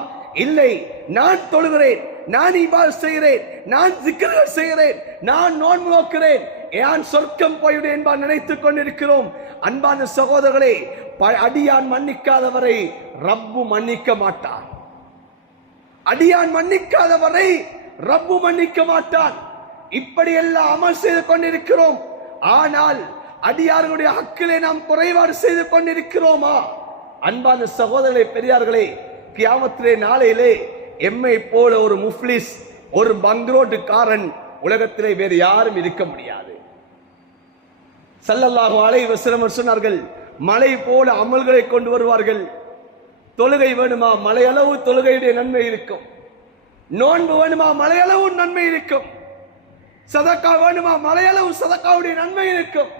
இல்லை, நான் தொழுகிறேன், நான் இபாதத் செய்கிறேன், நான் zikr செய்கிறேன், நான் நோன்பு நோக்கிறேன், நான் சொர்க்கம் போய்விடுவேன் என்பார் நினைத்துக் கொண்டிருக்கிறோம். அன்பான சகோதரர்களே, அடியான் மன்னிக்காதவரை ரப்பு மன்னிக்க மாட்டான். அடியான் மன்னிக்காதவரை ரப்பு மன்னிக்க மாட்டான். இப்படி எல்லாம் அமல் செய்து கொண்டிருக்கிறோம். ஆனால் அடியார்களுடைய ஹக்கிலே நாம் குறைபாடு செய்து கொண்டிருக்கிறோமா? அன்பான சகோதரர்களே, பெரியார்களே, கியாமத்திலே நாளையிலே எம்மை போல ஒரு முஃப்லிஸ், ஒரு பங்களோட்டுக்காரன் உலகத்திலே வேறு யாரும் இருக்க முடியாது. ஸல்லல்லாஹு அலைஹி வஸல்லம் சொன்னார்கள், மலை போல அமல்களை கொண்டு வருவார்கள். தொழுகை வேணுமா? மலையளவு தொழுகையுடைய நன்மை இருக்கும். நோன்பு வேணுமா? மலையளவு நன்மை இருக்கும். சதக்கா வேணுமா? மலையளவு சதக்காவுடைய நன்மை இருக்கும்.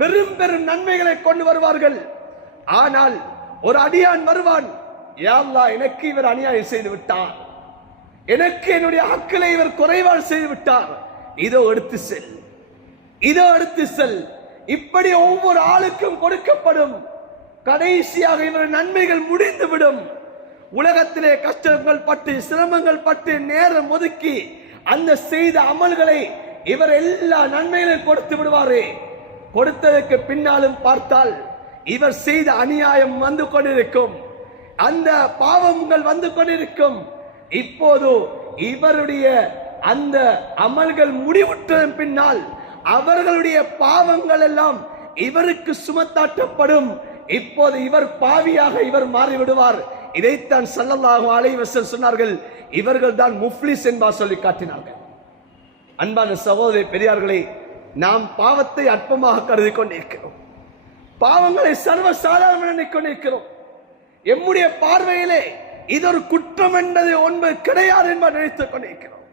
பெரும் பெரும் நன்மைகளை கொண்டு வருவார்கள். ஆனால் ஒரு அடியான் வருவான், யா அல்லாஹ், எனக்கு இவர் அநியாயம் செய்து விட்டார், எனக்கு என்னுடைய ஹக்கிலே இவர் குறைபாடு செய்து விட்டார், இதோ எடுத்து செல், இதோ எடுத்து செல். இப்படி ஒவ்வொரு ஆளுக்கும் கொடுக்கப்படும். கடைசியாக இவர் நன்மைகள் முடிந்துவிடும். உலகத்திலே கஷ்டங்கள் பட்டு சிரமங்கள் பட்டு நேரம் ஒதுக்கி அந்த செய்த அமல்களை இவர் எல்லா நன்மைகளையும் கொடுத்து விடுவாரே. கொடுத்ததற்கு பின்னாலும் பார்த்தால் இவர் செய்த அநியாயம் வந்து கொண்டிருக்கும், அந்த பாவங்கள் வந்து கொண்டிருக்கும். இப்போது இவருடைய அந்த அமல்கள் முடிவுற்றதன் பின்னால் அவர்களுடைய பாவங்கள் எல்லாம் இவருக்கு சுமத்தாட்டப்படும். இப்போது இவர் பாவியாக இவர் மாறிவிடுவார். இதைத்தான் ஸல்லல்லாஹு அலைஹி வஸல்லம் சொன்னார்கள். இவர்கள் தான் முஃப்லிஸ் என்பார் சொல்லி காட்டினார்கள். அன்பான சகோதரி பெரியார்களே, நாம் பாவத்தை அற்பமாக கருதி கொண்டிருக்கிறோம், பாவங்களை சர்வ சாதாரண கொண்டிருக்கிறோம். எம்முடைய பார்வையிலே இது ஒரு குற்றம் என்பது ஒன்று கிடையாது என்பதை நினைத்துக் கொண்டிருக்கிறோம்.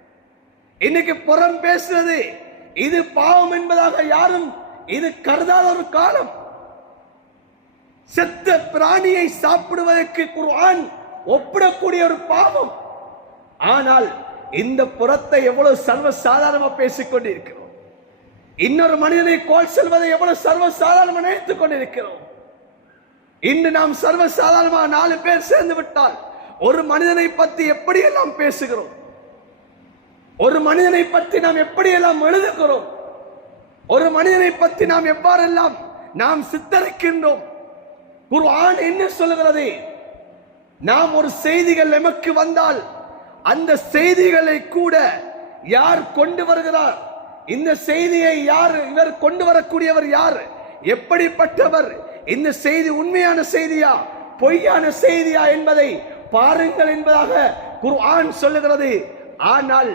இன்னைக்கு புறம் பேசுறது இது பாவம் என்பதாக யாரும் இது கருதாத ஒரு காலம். செத்த பிராணியை சாப்பிடுவதற்கு குர்ஆன் ஒப்பிடக்கூடிய ஒரு பாவம். ஆனால் இந்த புறத்தை எவ்வளவு சர்வ சாதாரணமா பேசிக் கொண்டிருக்கிறோம். இன்னொரு மனிதனை கோல் செல்வதை எவ்வளவு சர்வ சாதாரணமா நினைத்துக் கொண்டிருக்கிறோம். இன்று நாம் சர்வ சாதாரணமாக 4 பேர் சேர்ந்து விட்டால் ஒரு மனிதனை பற்றி எப்படியெல்லாம் பேசுகிறோம், ஒரு மனிதனை பற்றி நாம் எப்படியெல்லாம் எழுதுகிறோம், ஒரு மனிதனை பற்றி நாம் எவ்வாறெல்லாம் நாம் சித்தரிக்கின்றோம். குர்ஆன் என்ன சொல்லுகிறது? நாம் ஒரு செய்திகள் எமக்கு வந்தால் அந்த செய்திகளை கூட யார் கொண்டு வருகிறார், இந்த செய்தியை யார், இவர் கொண்டு வரக்கூடியவர் யார், எப்படிப்பட்டவர், இந்த செய்தி உண்மையான செய்தியா பொய்யான செய்தியா என்பதை பாருங்கள் என்பதாக குர்ஆன் சொல்லுகிறது. ஆனால்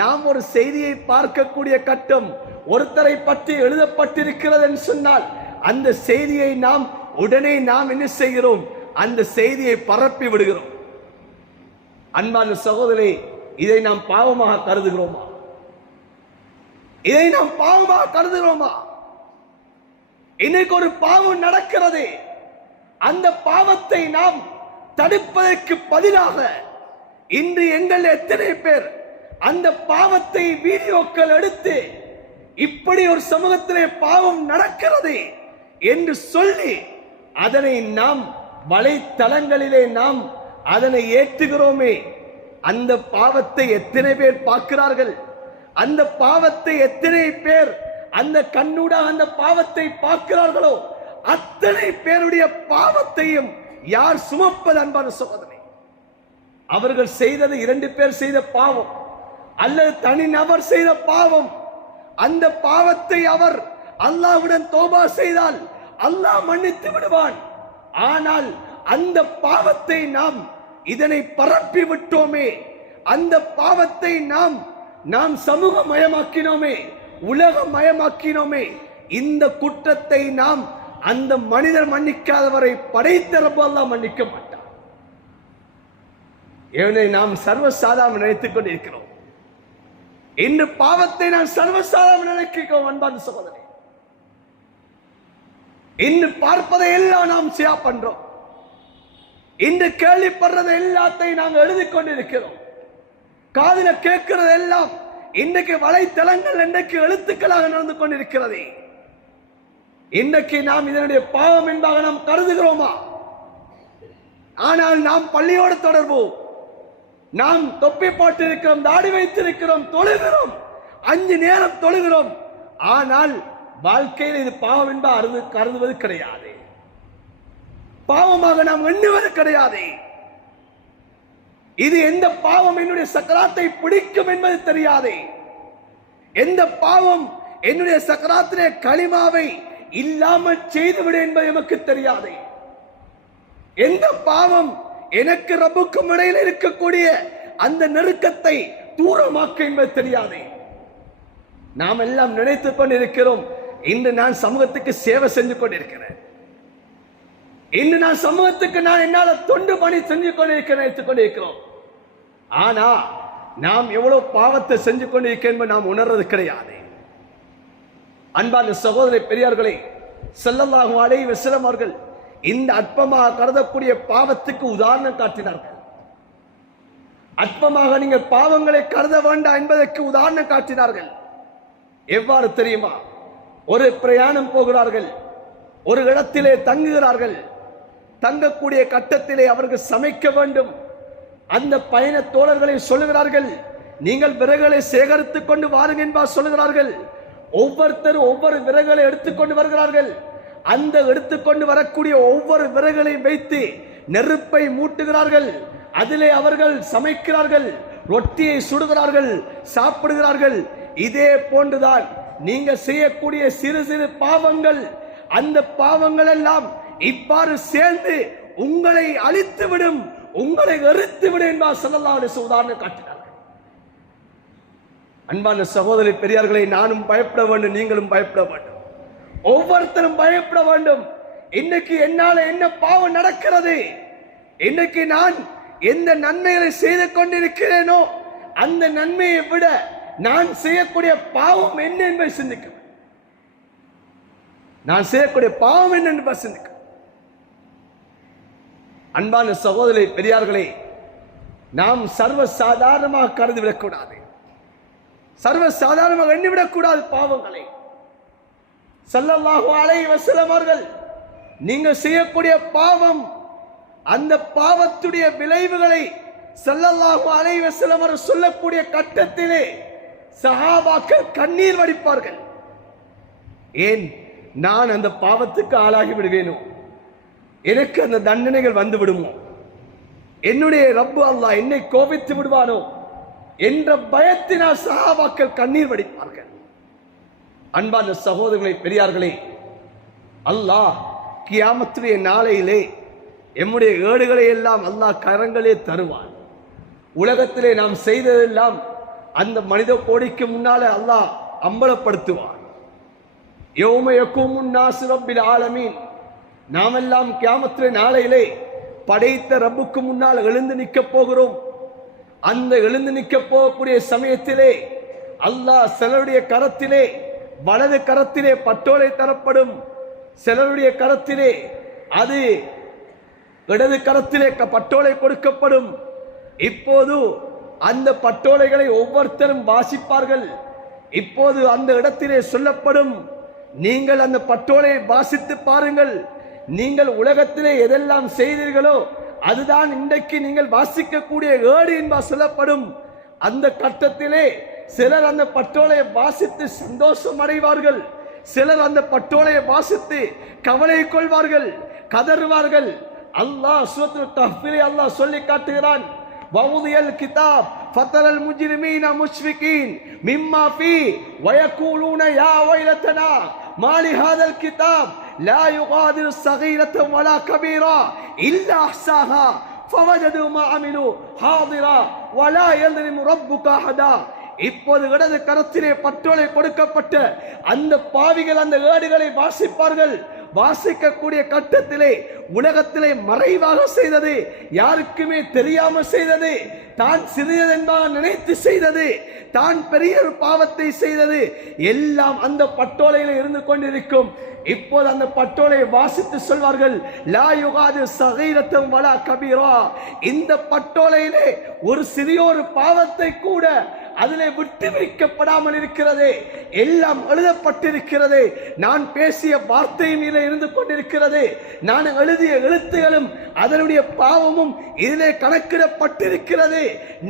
நாம் ஒரு செய்தியை பார்க்கக்கூடிய கட்டம் ஒருத்தரை பற்றி எழுதப்பட்டிருக்கிறது என்று சொன்னால் அந்த செய்தியை நாம் உடனே நாம் என்ன செய்கிறோம்? அந்த செய்தியை பரப்பி விடுகிறோம். அன்பான சகோதரே, இதை நாம் பாவமாக கருதுகிறோமா? இதை நாம் பாவமாக கருதுகிறோமா? இன்னைக்கு ஒரு பாவம் நடக்கிறது. அந்த பாவத்தை நாம் தடுப்பதற்கு பதிலாக இன்று எங்கள் எத்தனை பேர் அந்த பாவத்தை வீடியோக்கள் எடுத்து இப்படி ஒரு சமூகத்திலே பாவம் நடக்கிறது என்று சொல்லி அதனை நாம் வலைத்தளங்களிலே நாம் அதனை ஏற்றுகிறோமே. அந்த பாவத்தை எத்தனை பேர் பார்க்கிறார்கள்? அந்த பாவத்தை எத்தனை பேர் அந்த கண்ணூடாக அந்த பாவத்தை பார்க்கிறார்களோ அத்தனை பேருடைய பாவத்தையும் யார் சுமப்பது? அன்பான சகோதரனே, அவர்கள் செய்தது 2 பேர் செய்த பாவம் அல்லது தனி நபர் செய்த பாவம். அந்த பாவத்தை அவர் அல்லாஹ்வுடன் தௌபா செய்தால் அல்லாஹ் மன்னித்து விடுவான். ஆனால் அந்த பாவத்தை நாம் இதனை பரப்பி விட்டோமே, அந்த பாவத்தை நாம் சமூகமயமாக்கினோமே, உலகமயமாக்கினோமே. இந்த குற்றத்தை நாம் அந்த மனிதர் மன்னிக்காதவரை படைத்த ரப்பு அல்லாஹ் மன்னிக்க மாட்டார். இவனை நாம் சர்வசாதாரண நினைத்துக் கொண்டிருக்கிறோம். இன்று பாவத்தை நாம் சர்வசாதாரண நினைக்கிறோம். அன்பான சகோதரனே, இன்று பார்ப்பதை எல்லாம் நாம் ஷேர் பண்றோம். இன்று கேள்விப்படுறதை எல்லாத்தையும் நாங்கள் எழுதி கொண்டிருக்கிறோம். காதில கேட்கிறது எல்லாம் இன்றைக்கு வலைத்தளங்கள் இன்றைக்கு எழுத்துக்களாக நடந்து கொண்டிருக்கிறது. இன்றைக்கு நாம் இதனுடைய பாவம் என்பதாக நாம் கருதுகிறோமா? ஆனால் நாம் பள்ளியோடு தொடர்பு, நாம் தொப்பி போட்டிருக்கிறோம், தாடி வைத்திருக்கிறோம், தொழுகிறோம், 5 நேரம் தொழுகிறோம். ஆனால் வாழ்க்கையில் இது பாவம் என்பது கருதுவது கிடையாது. பாவமாக நாம் எண்ணுவது கிடையாது. இது எந்த பாவம் என்னுடைய சக்கராத்தை பிடிக்கும் என்பது தெரியாது. எந்த பாவம் என்னுடைய சக்கராத்திலே களிமாவை இல்லாமல் செய்துவிடு என்பது எமக்கு தெரியாது. எந்த பாவம் எனக்கு ரப்புக்கும் இடையில் இருக்கக்கூடிய அந்த நெருக்கத்தை தூரமாக்க என்பது தெரியாது. நாம் எல்லாம் நினைத்துக் கொண்டிருக்கிறோம், இன்று நான் சமூகத்துக்கு சேவை செஞ்சு கொண்டிருக்கிறேன், இன்று நான் சமூகத்துக்கு நான் என்னால தொண்டு பணி செஞ்சு கொண்டிருக்கிறோம். ஆனா நாம் எவ்வளவு பாவத்தை செஞ்சு கொண்டிருக்கிறோம் என்பது நாம் உணர்றது கிடையாது. அன்பான சகோதர பெரியார்களே, ஸல்லல்லாஹு அலைஹி வஸல்லம் அவர்கள் இந்த அற்பமாக கருதக்கூடிய பாவத்துக்கு உதாரணம் காட்டினார்கள். அற்பமாக நீங்கள் பாவங்களை கருத வேண்டாம் என்பதற்கு உதாரணம் காட்டினார்கள். எவ்வாறு தெரியுமா? ஒரு பிரயாணம் போகிறார்கள், ஒரு இடத்திலே தங்குகிறார்கள். தங்கக்கூடிய கட்டத்திலே அவர்கள் சமைக்க வேண்டும். அந்த பயண தோழர்களை சொல்லுகிறார்கள், நீங்கள் விறகுகளை சேகரித்துக் கொண்டு வாருங்கள் என்பார் சொல்லுகிறார்கள். ஒவ்வொருத்தரும் ஒவ்வொரு விறகுகளை எடுத்துக்கொண்டு வருகிறார்கள். அந்த எடுத்துக்கொண்டு வரக்கூடிய ஒவ்வொரு விறகுகளையும் வைத்து நெருப்பை மூட்டுகிறார்கள். அதிலே அவர்கள் சமைக்கிறார்கள், ரொட்டியை சுடுகிறார்கள், சாப்பிடுகிறார்கள். இதே போன்றுதான் நீங்க செய்யக்கூடிய சிறு சிறு பாவங்கள், அந்த பாவங்கள் எல்லாம் இவ்வாறு சேர்ந்து உங்களை அழித்துவிடும், உங்களை எரித்துவிடும் என்பார் ஸல்லல்லாஹு அலைஹி வஸல்லம் உதாரணம் காட்டினார்கள். அன்பான சகோதரி பெரியார்களை, நானும் பயப்பட வேண்டும், நீங்களும் பயப்பட வேண்டும், ஒவ்வொருத்தரும் பயப்பட வேண்டும். இன்னைக்கு என்னால என்ன பாவம் நடக்கிறது, இன்னைக்கு நான் எந்த நன்மைகளை செய்து கொண்டிருக்கிறேனோ அந்த நன்மையை விட நான் செய்யக்கூடிய பாவம் என்ன என்பதை சிந்திக்க, நான் செய்யக்கூடிய பாவம் என்ன என்பதை சிந்திக்க. அன்பான சகோதரி பெரியார்களே, நாம் சர்வ சாதாரணமாக கருதிவிடக்கூடாது, சர்வ சாதாரணமாக எண்ணிவிடக்கூடாது பாவங்களை. ஸல்லல்லாஹு அலைஹி வஸல்லம் அவர்கள் நீங்க செய்யக்கூடிய பாவம், அந்த பாவத்துடைய விளைவுகளை ஸல்லல்லாஹு அலைஹி வஸல்லம் அவர்கள் சொல்லக்கூடிய கட்டத்திலே சஹாபாக்கள் கண்ணீர் வடிப்பார்கள். ஏன்? நான் அந்த பாவத்துக்கு ஆளாகி விடுவேனோ, எனக்கு அந்த தண்டனைகள் வந்து விடுமோ, என்னுடைய ரப்பு அல்லாஹ் என்னை கோபித்து விடுவானோ என்ற பயத்தினால் சஹாபாக்கள் கண்ணீர் வடிப்பார்கள். அன்பான சகோதரர்களே பெரியார்களே, அல்லாஹ் கியாமத்துடைய நாளையிலே எம்முடைய ஏடுகளை எல்லாம் அல்லாஹ் கரங்களே தருவான். உலகத்திலே நாம் செய்ததெல்லாம் அந்த மனித கோடிக்கு முன்னாலே அல்லாஹ் அம்பலப்படுத்துவான். யௌம யகூமுன் நாஸு ரப்பில் ஆலமீன், நாமெல்லாம் கியாமத்துடைய நாளையிலே படைத்த ரப்புக்கு முன்னால் எழுந்து நிற்க போகிறோம். அந்த எழுந்து நிற்க போகக்கூடிய சமயத்திலே அல்லாஹ் சிலருடைய கரத்திலே, வலது கரத்திலே பட்டோலை தரப்படும், சிலருடைய கரத்திலே அது இடது கரத்திலே பட்டோலை கொடுக்கப்படும். இப்போது அந்த பட்டோலைகளை ஒவ்வொருத்தரும் வாசிப்பார்கள். இப்போது அந்த இடத்திலே சொல்லப்படும், நீங்கள் அந்த பட்டோலை வாசித்து பாருங்கள், நீங்கள் உலகத்திலே எதெல்லாம் செய்தீர்களோ அதுதான் இன்றைக்கு நீங்கள் வாசிக்கக்கூடிய ஏடு என்பார் சொல்லப்படும். அந்த கட்டத்திலே சிலர் அந்த பட்டோலையை வாசித்து சந்தோஷம் அடைவார்கள், சிலர் அந்த பட்டோலையை வாசித்து கவலை கொள்வார்கள், கதறுவார்கள். அல்லாஹ் சூரத்துல் கஹ்ஃபிலே அல்லாஹ் சொல்லி காட்டுகிறான், வவுதியல் கிதாப் ஃபதரல் முஜ்ரிமீன முஷ்ஃபிகீன் மிம்மா ஃபீ வயகூலூன யா வைலதனா மாலி ஹாதல் கிதாப் லா யுகாதிரு ஸகீரத்தன் வலா கபீரா இல்லா அஹ்ஸாஹா ஃபவஜது மா அமிலு ஹாதிரா வலா யظلم ரப்புக அஹதா. இப்போது இடது கரத்திலே பட்டோலை கொடுக்கப்பட்ட அந்த பாவிகள் அந்த ஏடுகளை வாசிப்பார்கள். வாசிக்கக்கூடிய கட்டத்திலே உலகத்திலே மறைவாக செய்தது, யாருக்குமே தெரியாமல் செய்தது, தான் சிறியது என்பதாக நினைத்து செய்தது, தான் பெரிய ஒரு பாவத்தை செய்தது எல்லாம் அந்த பட்டோலையில் இருந்து கொண்டிருக்கும். இப்போது அந்த பட்டோலை வாசித்து சொல்வார்கள், லா யுகாது ஸகீரத்தன் வலா கபீரா, இந்த பட்டோலையிலே ஒரு சிறியோரு பாவத்தை கூட அதிலே விட்டு வைக்கப்படாமல் இருக்கிறது, எல்லாம் எழுதப்பட்டிருக்கிறது. நான் பேசிய வார்த்தையும் இதில் இருந்து கொண்டிருக்கிறது, நான் எழுதிய எழுத்துகளும் அதனுடைய பாவமும் இதிலே கணக்கிடப்பட்டிருக்கிறது.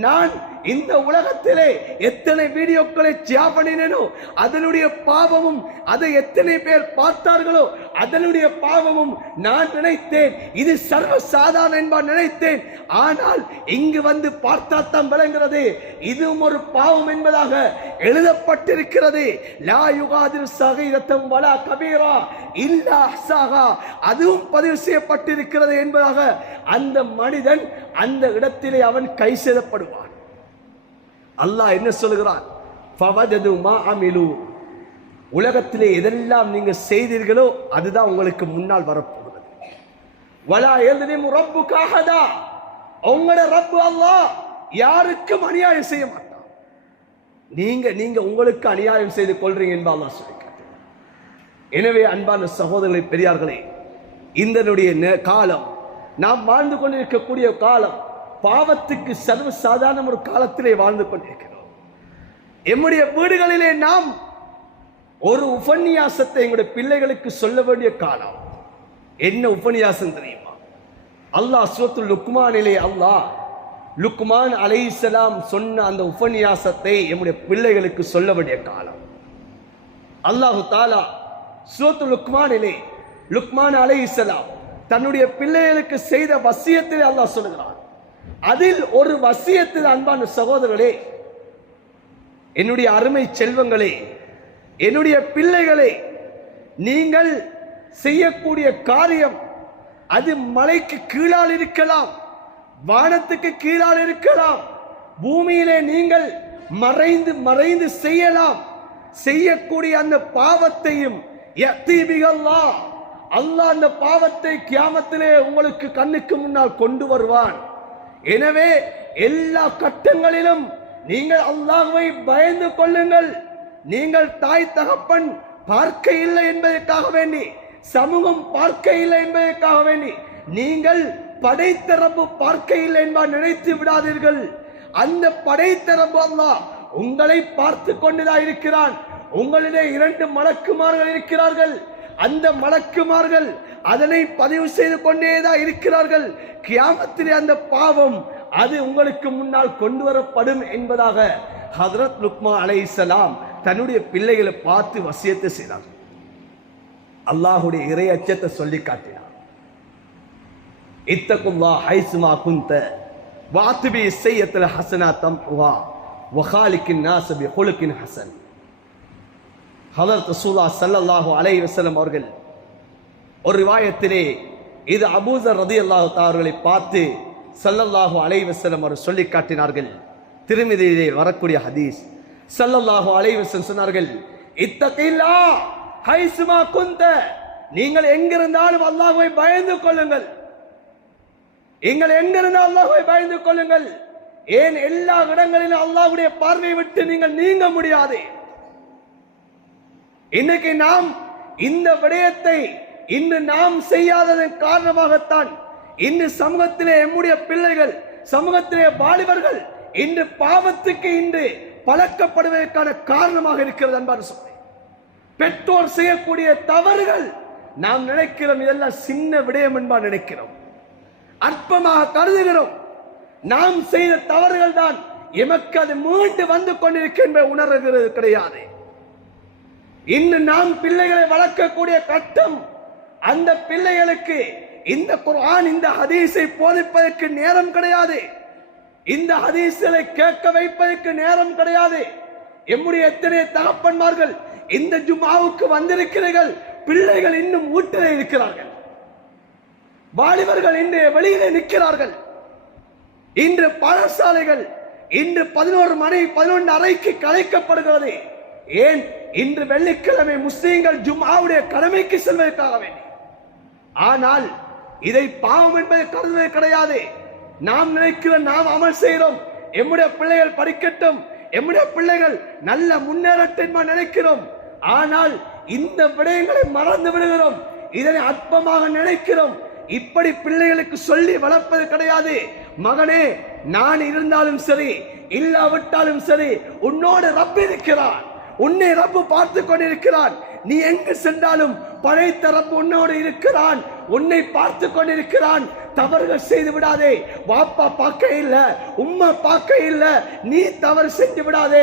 நான் இந்த உலகத்திலே எத்தனை வீடியோக்களை ஷேர் பண்ணினேனோ அதனுடைய பாவமும், அதை எத்தனை பேர் பார்த்தார்களோ அதனுடைய பாவமும் நான் நினைத்தேன் இது சர்வ சாதாரண என்பார் நினைத்தேன். ஆனால் இங்கு வந்து பார்த்தாத்தான் விளங்குகிறது இதுவும் ஒரு பாவம் என்பதாக எழுதப்பட்டிருக்கிறது. லா யுகாதிரு ஸகீரத்தன் வலா கபீரா இல்லா அஹ்ஸாஹா, அதுவும் பதிவு செய்யப்பட்டிருக்கிறது என்பதாக அந்த மனிதன் அந்த இடத்திலே அவன் கை செய்யப்படுவான். அல்லாஹ் என்ன சொல்கிறான்? ஃபவஜது மா அமிலு, உலகத்திலே எதெல்லாம் நீங்க செய்தீர்களோ அதுதான் உங்களுக்கு முன்னால் வரப்போகிறது. வலா யظلم ரப்புக அஹதா, உங்களோட ரப்பு அல்லாஹ் யாருக்கும் அநியாயம் செய்ய மாட்டான். நீங்க உங்களுக்கு அநியாயம் செய்து கொள்றீங்க என்பா அல்லாஹ் சொல்லி காட்டுகிறான். எனவே அன்பான சகோதரர்களே பெரியார்களே, இந்த காலம் நாம் வாழ்ந்து கொண்டிருக்கக்கூடிய காலம் பாவத்துக்கு சர்வ சாதாரண ஒரு காலத்திலே வாழ்ந்து கொண்டிருக்கிறோம். எம்முடைய வீடுகளிலே நாம் ஒரு உபன்யாசத்தை எங்களுடைய பிள்ளைகளுக்கு சொல்ல வேண்டிய காலம். என்ன உபன்யாசம் தெரியுமா? அல்லாஹ் சூரத்துல் லுக்மானிலே அல்லாஹ் லுக்மான் அலைஹிஸ்ஸலாம் சொன்ன அந்த உபன்யாசத்தை எம்முடைய பிள்ளைகளுக்கு சொல்ல வேண்டிய காலம். அல்லாஹு தஆலா சூரத்துல் லுக்மானிலே லுக்மான் அலைஹிஸ்ஸலாம் தன்னுடைய பிள்ளைகளுக்கு செய்த வசியத்திலே அல்லாஹ் சொல்கிறான். அதில் ஒரு வசியத்தில் அன்பான சகோதரர்களே, என்னுடைய அருமை செல்வங்களே, என்னுடைய பிள்ளைகளே, நீங்கள் செய்யக்கூடிய காரியம் அது மலைக்கு கீழால் இருக்கலாம், வானத்துக்கு கீழால் இருக்கலாம், பூமியிலே நீங்கள் மறைந்து மறைந்து செய்யலாம். செய்யக்கூடிய அந்த பாவத்தையும் அல்லாஹ் அந்த பாவத்தை கியாமத்திலே உங்களுக்கு கண்ணுக்கு முன்னால் கொண்டு வருவான். எனவே எல்லா கட்டங்களிலும் நீங்கள் அல்லாஹ்வை பயந்து கொள்ளுங்கள். நீங்கள் தாய் தகப்பன் பார்க்க இல்லை என்பதற்காக வேண்டி, சமூகம் பார்க்க இல்லை என்பதற்காக வேண்டி நீங்கள் படைத்த ரப்பு பார்க்கையில் என்பார் நினைத்து விடாதீர்கள். அந்த படைத்த ரப்பு அல்லாஹ் உங்களை பார்த்து கொண்டுதான் இருக்கிறான். உங்களிடையே 2 மலக்குமார்கள் இருக்கிறார்கள். அந்த மலக்குமார்கள் அதனை பதிவு செய்து கொண்டேதான் இருக்கிறார்கள். கியாமத்திலே அந்த பாவம் அது உங்களுக்கு முன்னால் கொண்டு வரப்படும் என்பதாக ஹஜ்ரத் லுக்மான் அலைஹிஸ்ஸலாம் தன்னுடைய பிள்ளைகளை பார்த்து வசியத்தை செய்தார். அல்லாஹ்வுடைய இறை அச்சத்தை சொல்லி காட்டினார். இத்தகுல்லாஹ் ஹைசுமா குந்த வாத்பி ஸய்யத்துல் ஹஸனா தம்ஹுஹா வகாலிகின் நாஸ பிகுலுகின் ஹஸன். ஹஜ்ரத் ரசூலுல்லாஹ் ஸல்லல்லாஹு அலைஹி வஸல்லம் அவர்கள் ஒரு ரிவாயத்திலே இது அபூஸர் ரலியல்லாஹு தஆலா அவர்களை பார்த்து ஸல்லல்லாஹு அலைஹி வஸல்லம் அவர் சொல்லி காட்டினார்கள். திருமிதியிலே வரக்கூடிய ஹதீஸ். ஸல்லல்லாஹு அலைஹி வஸல்லம் சொன்னார்கள், இத்தகில்லாஹ் ஹைசுமா குந்த, நீங்கள் எங்கிருந்தாலும் அல்லாஹ்வை பயந்து கொள்ளுங்கள். நீங்கள் எங்கிருந்தாலும் அல்லாஹ்வை பயந்து கொள்ளுங்கள். ஏன் எல்லா இடங்களிலும் அல்லாஹ்வுடைய பார்வையை விட்டு நீங்கள் நீங்க முடியாது. இன்னைக்கு நாம் இந்த விடயத்தை இன்று நாம் செய்யாததன் காரணமாகத்தான் இன்று சமூகத்திலே நம்முடைய பிள்ளைகள், சமூகத்திலே வாலிபர்கள் இன்று பாவத்துக்கு இன்று பழக்கப்படுவதற்கான காரணமாக இருக்கிறது. அன்பான சொல்றேன், பெற்றோர் செய்யக்கூடிய தவறுகள் நாம் நினைக்கிறோம் இதெல்லாம் சின்ன விடயம் என்பார் நினைக்கிறோம், அற்பமாக கருதுகிறோம். நாம் செய்த தவறுகள் தான் எமக்கு அது மீண்டு வந்து கொண்டிருக்கின்ற உணர்கிறது கிடையாது. இன்று நாம் பிள்ளைகளை வளர்க்கக்கூடிய கட்டம், அந்த பிள்ளைகளுக்கு இந்த குர்ஆன் இந்த ஹதீஸை போதிப்பதற்கு நேரம் கிடையாது. இந்த ஹதீஸ்களை கேட்க வைப்பதற்கு நேரம் கிடையாது. எம்முடைய எத்தனை தகப்பன்மார்கள் இந்த ஜும்ஆவுக்கு வந்திருக்கிறீர்கள், பிள்ளைகள் இன்னும் வீட்டிலே இருக்கிறார்கள், வாலிபர்கள் இன்று வெளியிலே நிற்கிறார்கள். இன்று பாடசாலைகள் இன்று 11 மணி 11 அறைக்கு கலைக்கப்படுகிறது. ஏன்? இன்று வெள்ளிக்கிழமை முஸ்லீம்கள் ஜும்ஆவுடைய கடமைக்கு செல்வதற்காக வேண்டி. ஆனால் இதை பாவம் என்பதை கருதுவது கிடையாது. நாம் நினைக்கிறோம், நாம் அமல் செய்கிறோம், எம்முடைய பிள்ளைகள் படிக்கட்டும், எம்முடைய பிள்ளைகள் நல்ல முன்னேறட்டும் நினைக்கிறோம். ஆனால் இந்த விடயங்களை மறந்து விடுகிறோம், இதனை அற்பமாக நினைக்கிறோம். இப்படி பிள்ளைகளுக்கு சொல்லி வளர்ப்பது கிடையாது. மகனே, நான் இருந்தாலும் சரி இல்லாவிட்டாலும் சரி உன்னோடு ரப்பு இருக்கிறான், உன்னை ரப்பு பார்த்து கொண்டிருக்கிறான். நீ எங்கு சென்றாலும் படைத்த ரப்பு உன்னோடு இருக்கிறான், உன்னை பார்த்து கொண்டிருக்கிறான். தவறுகள் செய்து விடாதே. வாப்பா பார்க்க இல்ல, உம்மா பார்க்க இல்ல, நீ தவறு செஞ்சு விடாதே.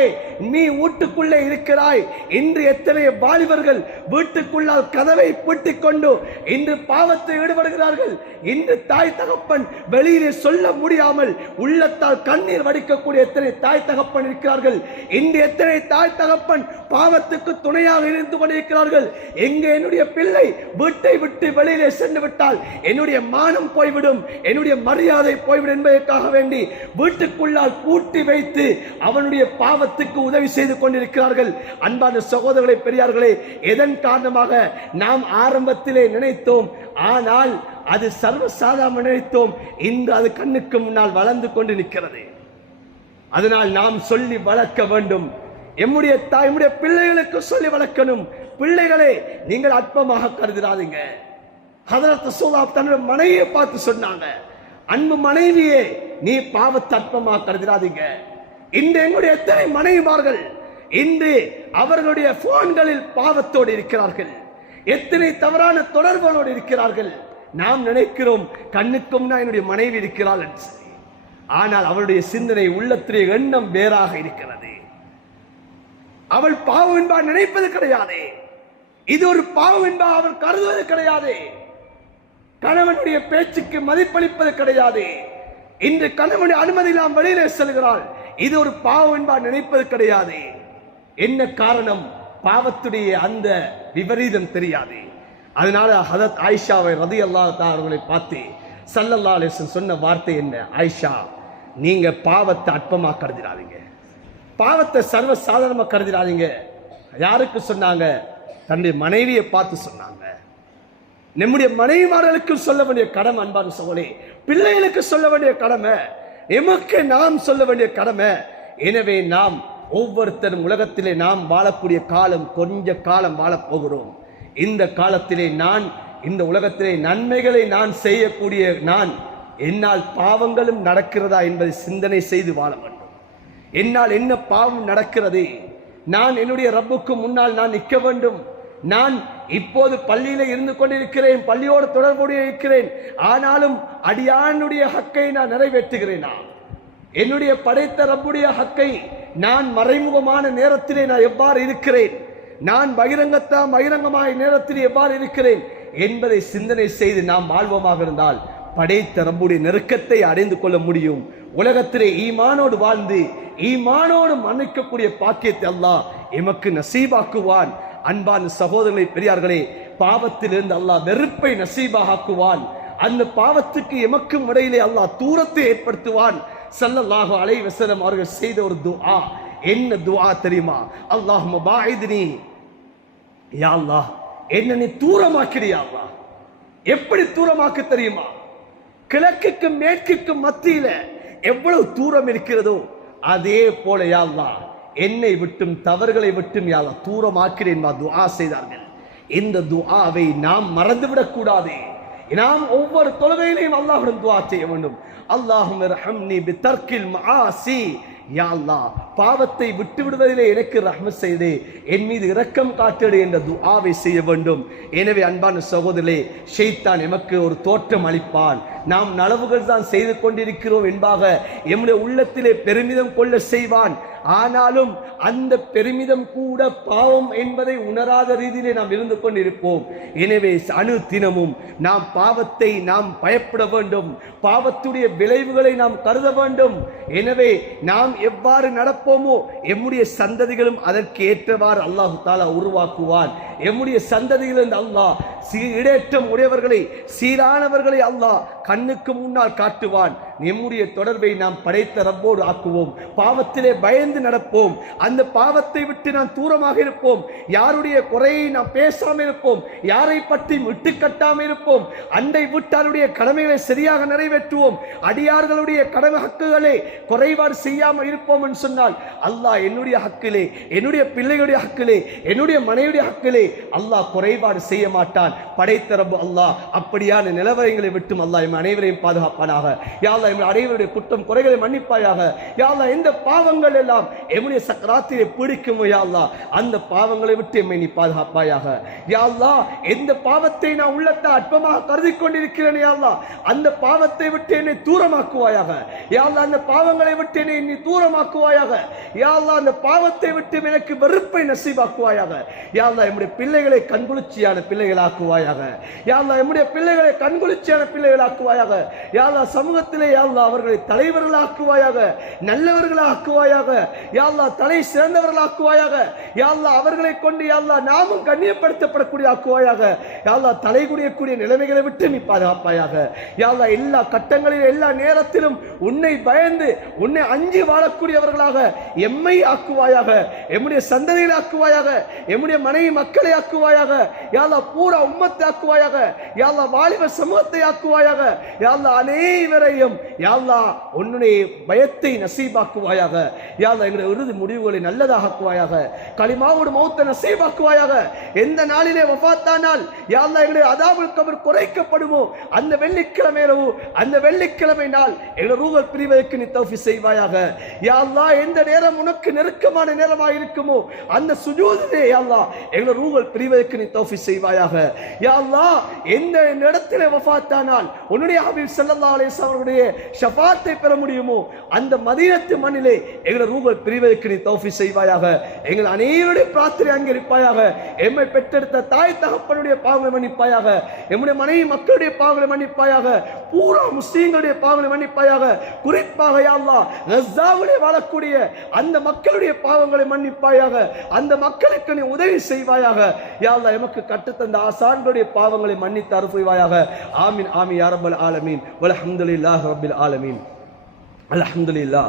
நீ வீட்டுக்குள்ளே இருக்கிறாய். இன்று எத்தனை வாலிபர்கள் வீட்டுக்குள்ளால் கதவை பூட்டிக் கொண்டு இன்று பாவத்தை ஈடுபடுகிறார்கள். இன்று தாய் தகப்பன் வெளியிலே சொல்ல முடியாமல் உள்ளத்தால் கண்ணீர் வடிக்கக்கூடிய எத்தனை தாய் தகப்பன் இருக்கிறார்கள். இன்று எத்தனை தாய் தகப்பன் பாவத்துக்கு துணையாக இருந்து கொண்டிருக்கிறார்கள். எங்கே என்னுடைய பிள்ளை வீட்டை விட்டு வெளியிலே சென்று விட்டால் என்னுடைய மானம் போய்விடும், என்னுடைய மரியாதை போய்விடும் என்பதற்காக வேண்டி வீட்டுக்குள்ளால் பூட்டி வைத்து அவனுடைய பாவத்துக்கு உதவி செய்து கொண்டிருக்கிறார்கள். அன்பான சகோதரர்களே, பெரியார்களே, எதன் காரணமாக நாம் ஆரம்பத்திலே நினைத்தோம், ஆனால் அது சர்வசாதாரண நினைத்தோம். இன்று அது கண்ணுக்கு முன்னால் வளர்ந்து கொண்டு நிற்கிறது. அதனால் நாம் சொல்லி வளர்க்க வேண்டும். எம்முடைய தாய், எம்முடைய பிள்ளைகளுக்கு சொல்லி வளர்க்கணும். பிள்ளைகளே, நீங்கள் அற்பமாக கருதிடாதீங்க. ஹதரத் ரசூலுல்லாஹ் தன்னுடைய மனைவியை பார்த்து சொன்னாங்க, அன்பு மனைவியே, நீ பாவத்தை அற்பமாக கருதிடாதீங்க. இன்று எங்களுடைய எத்தனை மனைவிமார்கள் இன்று அவர்களுடைய போன்களில் பாவத்தோடு இருக்கிறார்கள், எத்தனை தவறான தொடர்புகளோடு இருக்கிறார்கள். நாம் நினைக்கிறோம் கண்ணுக்கும் என்னுடைய மனைவி இருக்கிறாள் என்று. ஆனால் அவளுடைய சிந்தனை, உள்ளத்திலே எண்ணம் வேறாக இருக்கிறது. அவள் பாவம் என்பார் நினைப்பது கிடையாது. இது ஒரு பாவம் என்பார் அவள் கருதுவது கிடையாது. கணவனுடைய பேச்சுக்கு மதிப்பளிப்பது கிடையாது. இன்று கணவனுடைய அனுமதி நாம் வெளியிலே செல்கிறாள், இது ஒரு பாவம் என்பார் நினைப்பது கிடையாது. என்ன காரணம்? பாவத்துடைய அந்த விபரீதம் தெரியாது. அதனால ஹதரத் ஆயிஷாவை ரலியல்லாஹு தஆலா அவர்களை பார்த்து ஸல்லல்லாஹு அலைஹி வஸல்லம் சொன்ன வார்த்தை என்ன? ஆயிஷா, நீங்க பாவத்தை அற்பமா கருதிடாதீங்க, பாவத்தை சர்வ சாதாரணமா கருதிடாதீங்க. யாருக்கு சொன்னாங்க? தன்னுடைய மனைவியை பார்த்து சொன்னாங்க. நம்முடைய மனைவிமார்களுக்கு சொல்ல வேண்டிய கடமை, அன்பான சகோதரே, பிள்ளைகளுக்கு சொல்ல வேண்டிய கடமை, எமக்கு நாம் சொல்ல வேண்டிய கடமை. எனவே நாம் ஒவ்வொருத்தரும் உலகத்திலே நாம் வாழக்கூடிய காலம் கொஞ்ச காலம் வாழப் போகிறோம். இந்த காலத்திலே நான் இந்த உலகத்திலே நன்மைகளை நான் செய்யக்கூடிய நான் என்னால் பாவங்களும் நடக்கிறதா என்பதை சிந்தனை செய்து வாழ வேண்டும். என்னால் என்ன பாவம் நடக்கிறது? நான் என்னுடைய ரப்புக்கு முன்னால் நான் நிற்க வேண்டும். நான் இப்போது பள்ளியில இருந்து கொண்டிருக்கிறேன், பள்ளியோடு தொடர்புடைய இருக்கிறேன். ஆனாலும் அடியானுடைய ஹக்கை நான் நிறைவேற்றுகிறேனா? என்னுடைய படைத்த ரப்புடைய ஹக்கை நான் மறைமுகமான நேரத்திலே நான் எவ்வாறு இருக்கிறேன்? நான் பகிரங்கமாய் நேரத்தில் எவ்வாறு இருக்கிறேன் என்பதை சிந்தனை செய்து நாம் வாழ்வோமாக இருந்தால் படைத்த ரப்புடைய நெருக்கத்தை அடைந்து கொள்ள முடியும். உலகத்திலே ஈமானோடு வாழ்ந்து ஈமானோடு மன்னிக்கக்கூடிய பாக்கியத்தை அல்லாஹ் எமக்கு நசீபாக்குவான். அன்பான சகோதரர்களே, பெரியார்களே, பாவத்திலிருந்து அல்லாஹ் வெறுப்பை நசீபாக்குவான். அந்த பாவத்துக்கு எமக்கும் இடையிலே அல்லாஹ் தூரத்தை ஏற்படுத்துவான். ஸல்லல்லாஹு அலைஹி வஸல்லம் அவர்கள் செய்த ஒரு துஆ, என்ன துஆ தெரியுமா? அல்லாஹும்ம பாஇத்னி, யா அல்லாஹ் என்ன நீ தூரமாக்கிறியா அல்லாஹ். எப்படி தூரமாக்க தெரியுமா? கிழக்குக்கும் மேற்குக்கும் மத்தியில எவ்வளவு தூரம் இருக்கிறதோ அதே போல யா அல்லாஹ் என்னை விட்டும் தவறுகளை விட்டும் யா அல்லாஹ் தூரமாக்கிறேன் துஆ செய்தார்கள். இந்த துஆவை நாம் மறந்துவிடக் கூடாது. நாம் ஒவ்வொரு தொழுகையிலையும் அல்லாஹ்விடம் துஆ செய்ய வேண்டும். அல்லாஹும்ம இர்ஹம்னி பிதர்கில் மஆசி, யா அல்லாஹ் பாவத்தை விட்டு விடுவதிலே எனக்கு ரஹ்மத் செய்தே, என் மீது இரக்கம் காட்டிடு என்ற துஆவை செய்ய வேண்டும். எனவே அன்பான சகோதரர்களே, ஷைத்தான் எமக்கு ஒரு தோற்றம் அளிப்பான். நாம் நலவுகள் தான் செய்து கொண்டிருக்கிறோம் என்பாக எம்முடைய உள்ளத்திலே பெருமிதம் கொள்ள செய்வான். ஆனாலும் அந்த பெருமிதம் கூட பாவம் என்பதை உணராத ரீதியிலே நாம் இருந்து கொண்டிருப்போம். எனவே அணு தினமும் நாம் பாவத்தை நாம் பயப்பட வேண்டும், பாவத்துடைய விளைவுகளை நாம் கருத வேண்டும். எனவே நாம் எவ்வாறு நடப்போமோ எம்முடைய சந்ததிகளும் அதற்கு ஏற்றவாறு அல்லாஹு தாலா உருவாக்குவான். எம்முடைய சந்ததிகளில் அல்லாஹ் இடேற்றம் உடையவர்களை, சீரானவர்களை அல்லாஹ் கண்ணுக்கு முன்னால் காட்டுவான். நம்முடைய தொடர்பை நாம் படைத்த ரப்போடு ஆக்குவோம். பாவத்திலே பயந்து நடப்போம். அந்த பாவத்தை விட்டு நாம் தூரமாக இருப்போம். யாருடைய குறையை நாம் பேசாமல் இருப்போம். யாரை பற்றி விட்டு கட்டாமல் இருப்போம். அண்டை வீட்டாருடைய கடமைகளை சரியாக நிறைவேற்றுவோம். அடியார்களுடைய கடமை ஹக்குகளை குறைபாடு செய்யாமல் இருப்போம் என்று சொன்னால் அல்லாஹ் என்னுடைய ஹக்கிலே, என்னுடைய பிள்ளைகளுடைய ஹக்கிலே, என்னுடைய மனைவியுடைய ஹக்கிலே அல்லாஹ் குறைபாடு செய்ய மாட்டான். படைத்த ரப்பு அல்லாஹ் அப்படியான நிலவரங்களை விட்டும் அல்லாஹ் எம் அனைவரையும் பாதுகாப்பானாக. யா அல்லாஹ் எம் அனைவருடைய குற்றம் குறைகளை மன்னிப்பாயாக. யா அல்லாஹ் எந்த பாவங்கள் எல்லாம் எம்முடைய சக்கராத்திலே பிடிக்குமோ யா அல்லாஹ் அந்த பாவங்களை விட்டு எம்மை நீ பாதுகாப்பாயாக. யா அல்லாஹ் எந்த பாவத்தை நான் உள்ளத்தை அற்பமாக கருதி கொண்டிருக்கிறேன் யா அல்லாஹ் அந்த பாவத்தை விட்டு என்னை தூரமாக்குவாயாக. யா அல்லாஹ் அந்த பாவங்களை விட்டு என்னை நீ தூரமாக்குவாயாக. யா அல்லாஹ் அந்த பாவத்தை விட்டு எனக்கு வெறுப்பை நசீபாக்குவாயாக. யா அல்லாஹ் எம்முடைய பிள்ளைகளை கண்குளிர்ச்சியான பிள்ளைகளாக்குவாயாக. யா அல்லாஹ் எம்முடைய பிள்ளைகளை கண்குளிர்ச்சியான பிள்ளைகளாக்குவாயாக. யா அல்லாஹ் சமூகத்திலே யா அல்லாஹ் அவர்களை தலைவர்களாக்குவாயாக, நல்லவர்களாக்குவாயாக. யா அல்லாஹ் தலை சிறந்தவர்களாக்குவாயாக. யா அல்லாஹ் அவர்களை கொண்டு யா அல்லாஹ் நாமும் கண்ணியப்படுத்தப்படக்கூடிய ஆக்குவாயாக. யா அல்லாஹ் தலை குனியக்கூடிய நிலைமைகளை விட்டு நீ பாதுகாப்பாயாக. யா அல்லாஹ் எல்லா கட்டங்களிலும் எல்லா நேரத்திலும் உன்னை பயந்து உன்னை அஞ்சி வாழக்கூடியவர்களாக எம்மை ஆக்குவாயாக. எம்முடைய சந்ததிகளை ஆக்குவாயாக. எம்முடைய மனைவி மக்களை ஆக்குவாயாக. யா அல்லாஹ் பூரா உம்மத்தை ஆக்குவாயாக. யா அல்லாஹ் வாலிப சமூகத்தை ஆக்குவாயாக. யா அல்லாஹ் அனைவரையும் யா அல்லாஹ் உன்னுடைய பயத்தை நசீபாக்குவாயாக. யா அல்லாஹ் எங்களுடைய இறுதி முடிவுகளை நல்லதாக ஆக்குவாயாக. கலிமாவோடு மௌத்தை நசீபாக்குவாயாக. எந்த நாளிலே வஃபாத்தானால் யா அல்லாஹ் எங்களுடைய அதாபுல் கபர் குறைக்கப்படுமோ அந்த வெள்ளிக்கிழமை இரவு, அந்த வெள்ளிக்கிழமை நாள் எங்களுடைய ரூஹல் பிரிவதற்கு நீ தௌஃபீக் செய்வாயாக. யா அல்லாஹ் எந்த நேரம் உனக்கு நெருக்கமான நேரமாக இருக்குமோ அந்த சுஜூதிலே யா அல்லாஹ் எங்களுடைய ரூஹல் பிரிவதற்கு நீ தௌஃபீக் செய்வாயாக. யா அல்லாஹ் எந்த இடத்திலே வஃபாத்தானால் உன்னுடைய ஹபீப் ஸல்லல்லாஹு அலைஹி வஸல்லம் அவர்களுடைய ஷஃபாத்தை பெற முடியுமோ அந்த மதீனத்து மண்ணிலே எங்களுடைய ரூஹல் பிரிவதற்கு நீ தௌஃபீக் செய்வாயாக. எங்கள் அனைவருடைய பிரார்த்தனை அங்கீகரிப்பாயாக. எம்மை பெற்றெடுத்த தாய் தகப்பனுடைய பாவங்களை மன்னிப்பாயாக. எம்முடைய மனைவி மக்களுடைய பாவங்களை மன்னிப்பாயாக. பூரா முஸ்லீம்களுடைய பாவங்களை மன்னிப்பாயாக. குறிப்பாக யா அல்லாஹ் கஸாவிலே வாழக்கூடிய அந்த மக்களுடைய பாவங்களை மன்னிப்பாயாக. அந்த மக்களுக்கு நீ உதவி செய்வாயாக. யா அல்லாஹ் எமக்கு கற்றுத்தந்த ஆசான்களுடைய பாவங்களை மன்னித்து அருள் புரிவாயாக. ஆமீன் ஆமீன் யா ரப்பல் ஆலமீன் வல்ஹம்துலில்லாஹி ரப்பில் ஆலமீன். அல்ஹம்துலில்லாஹ்.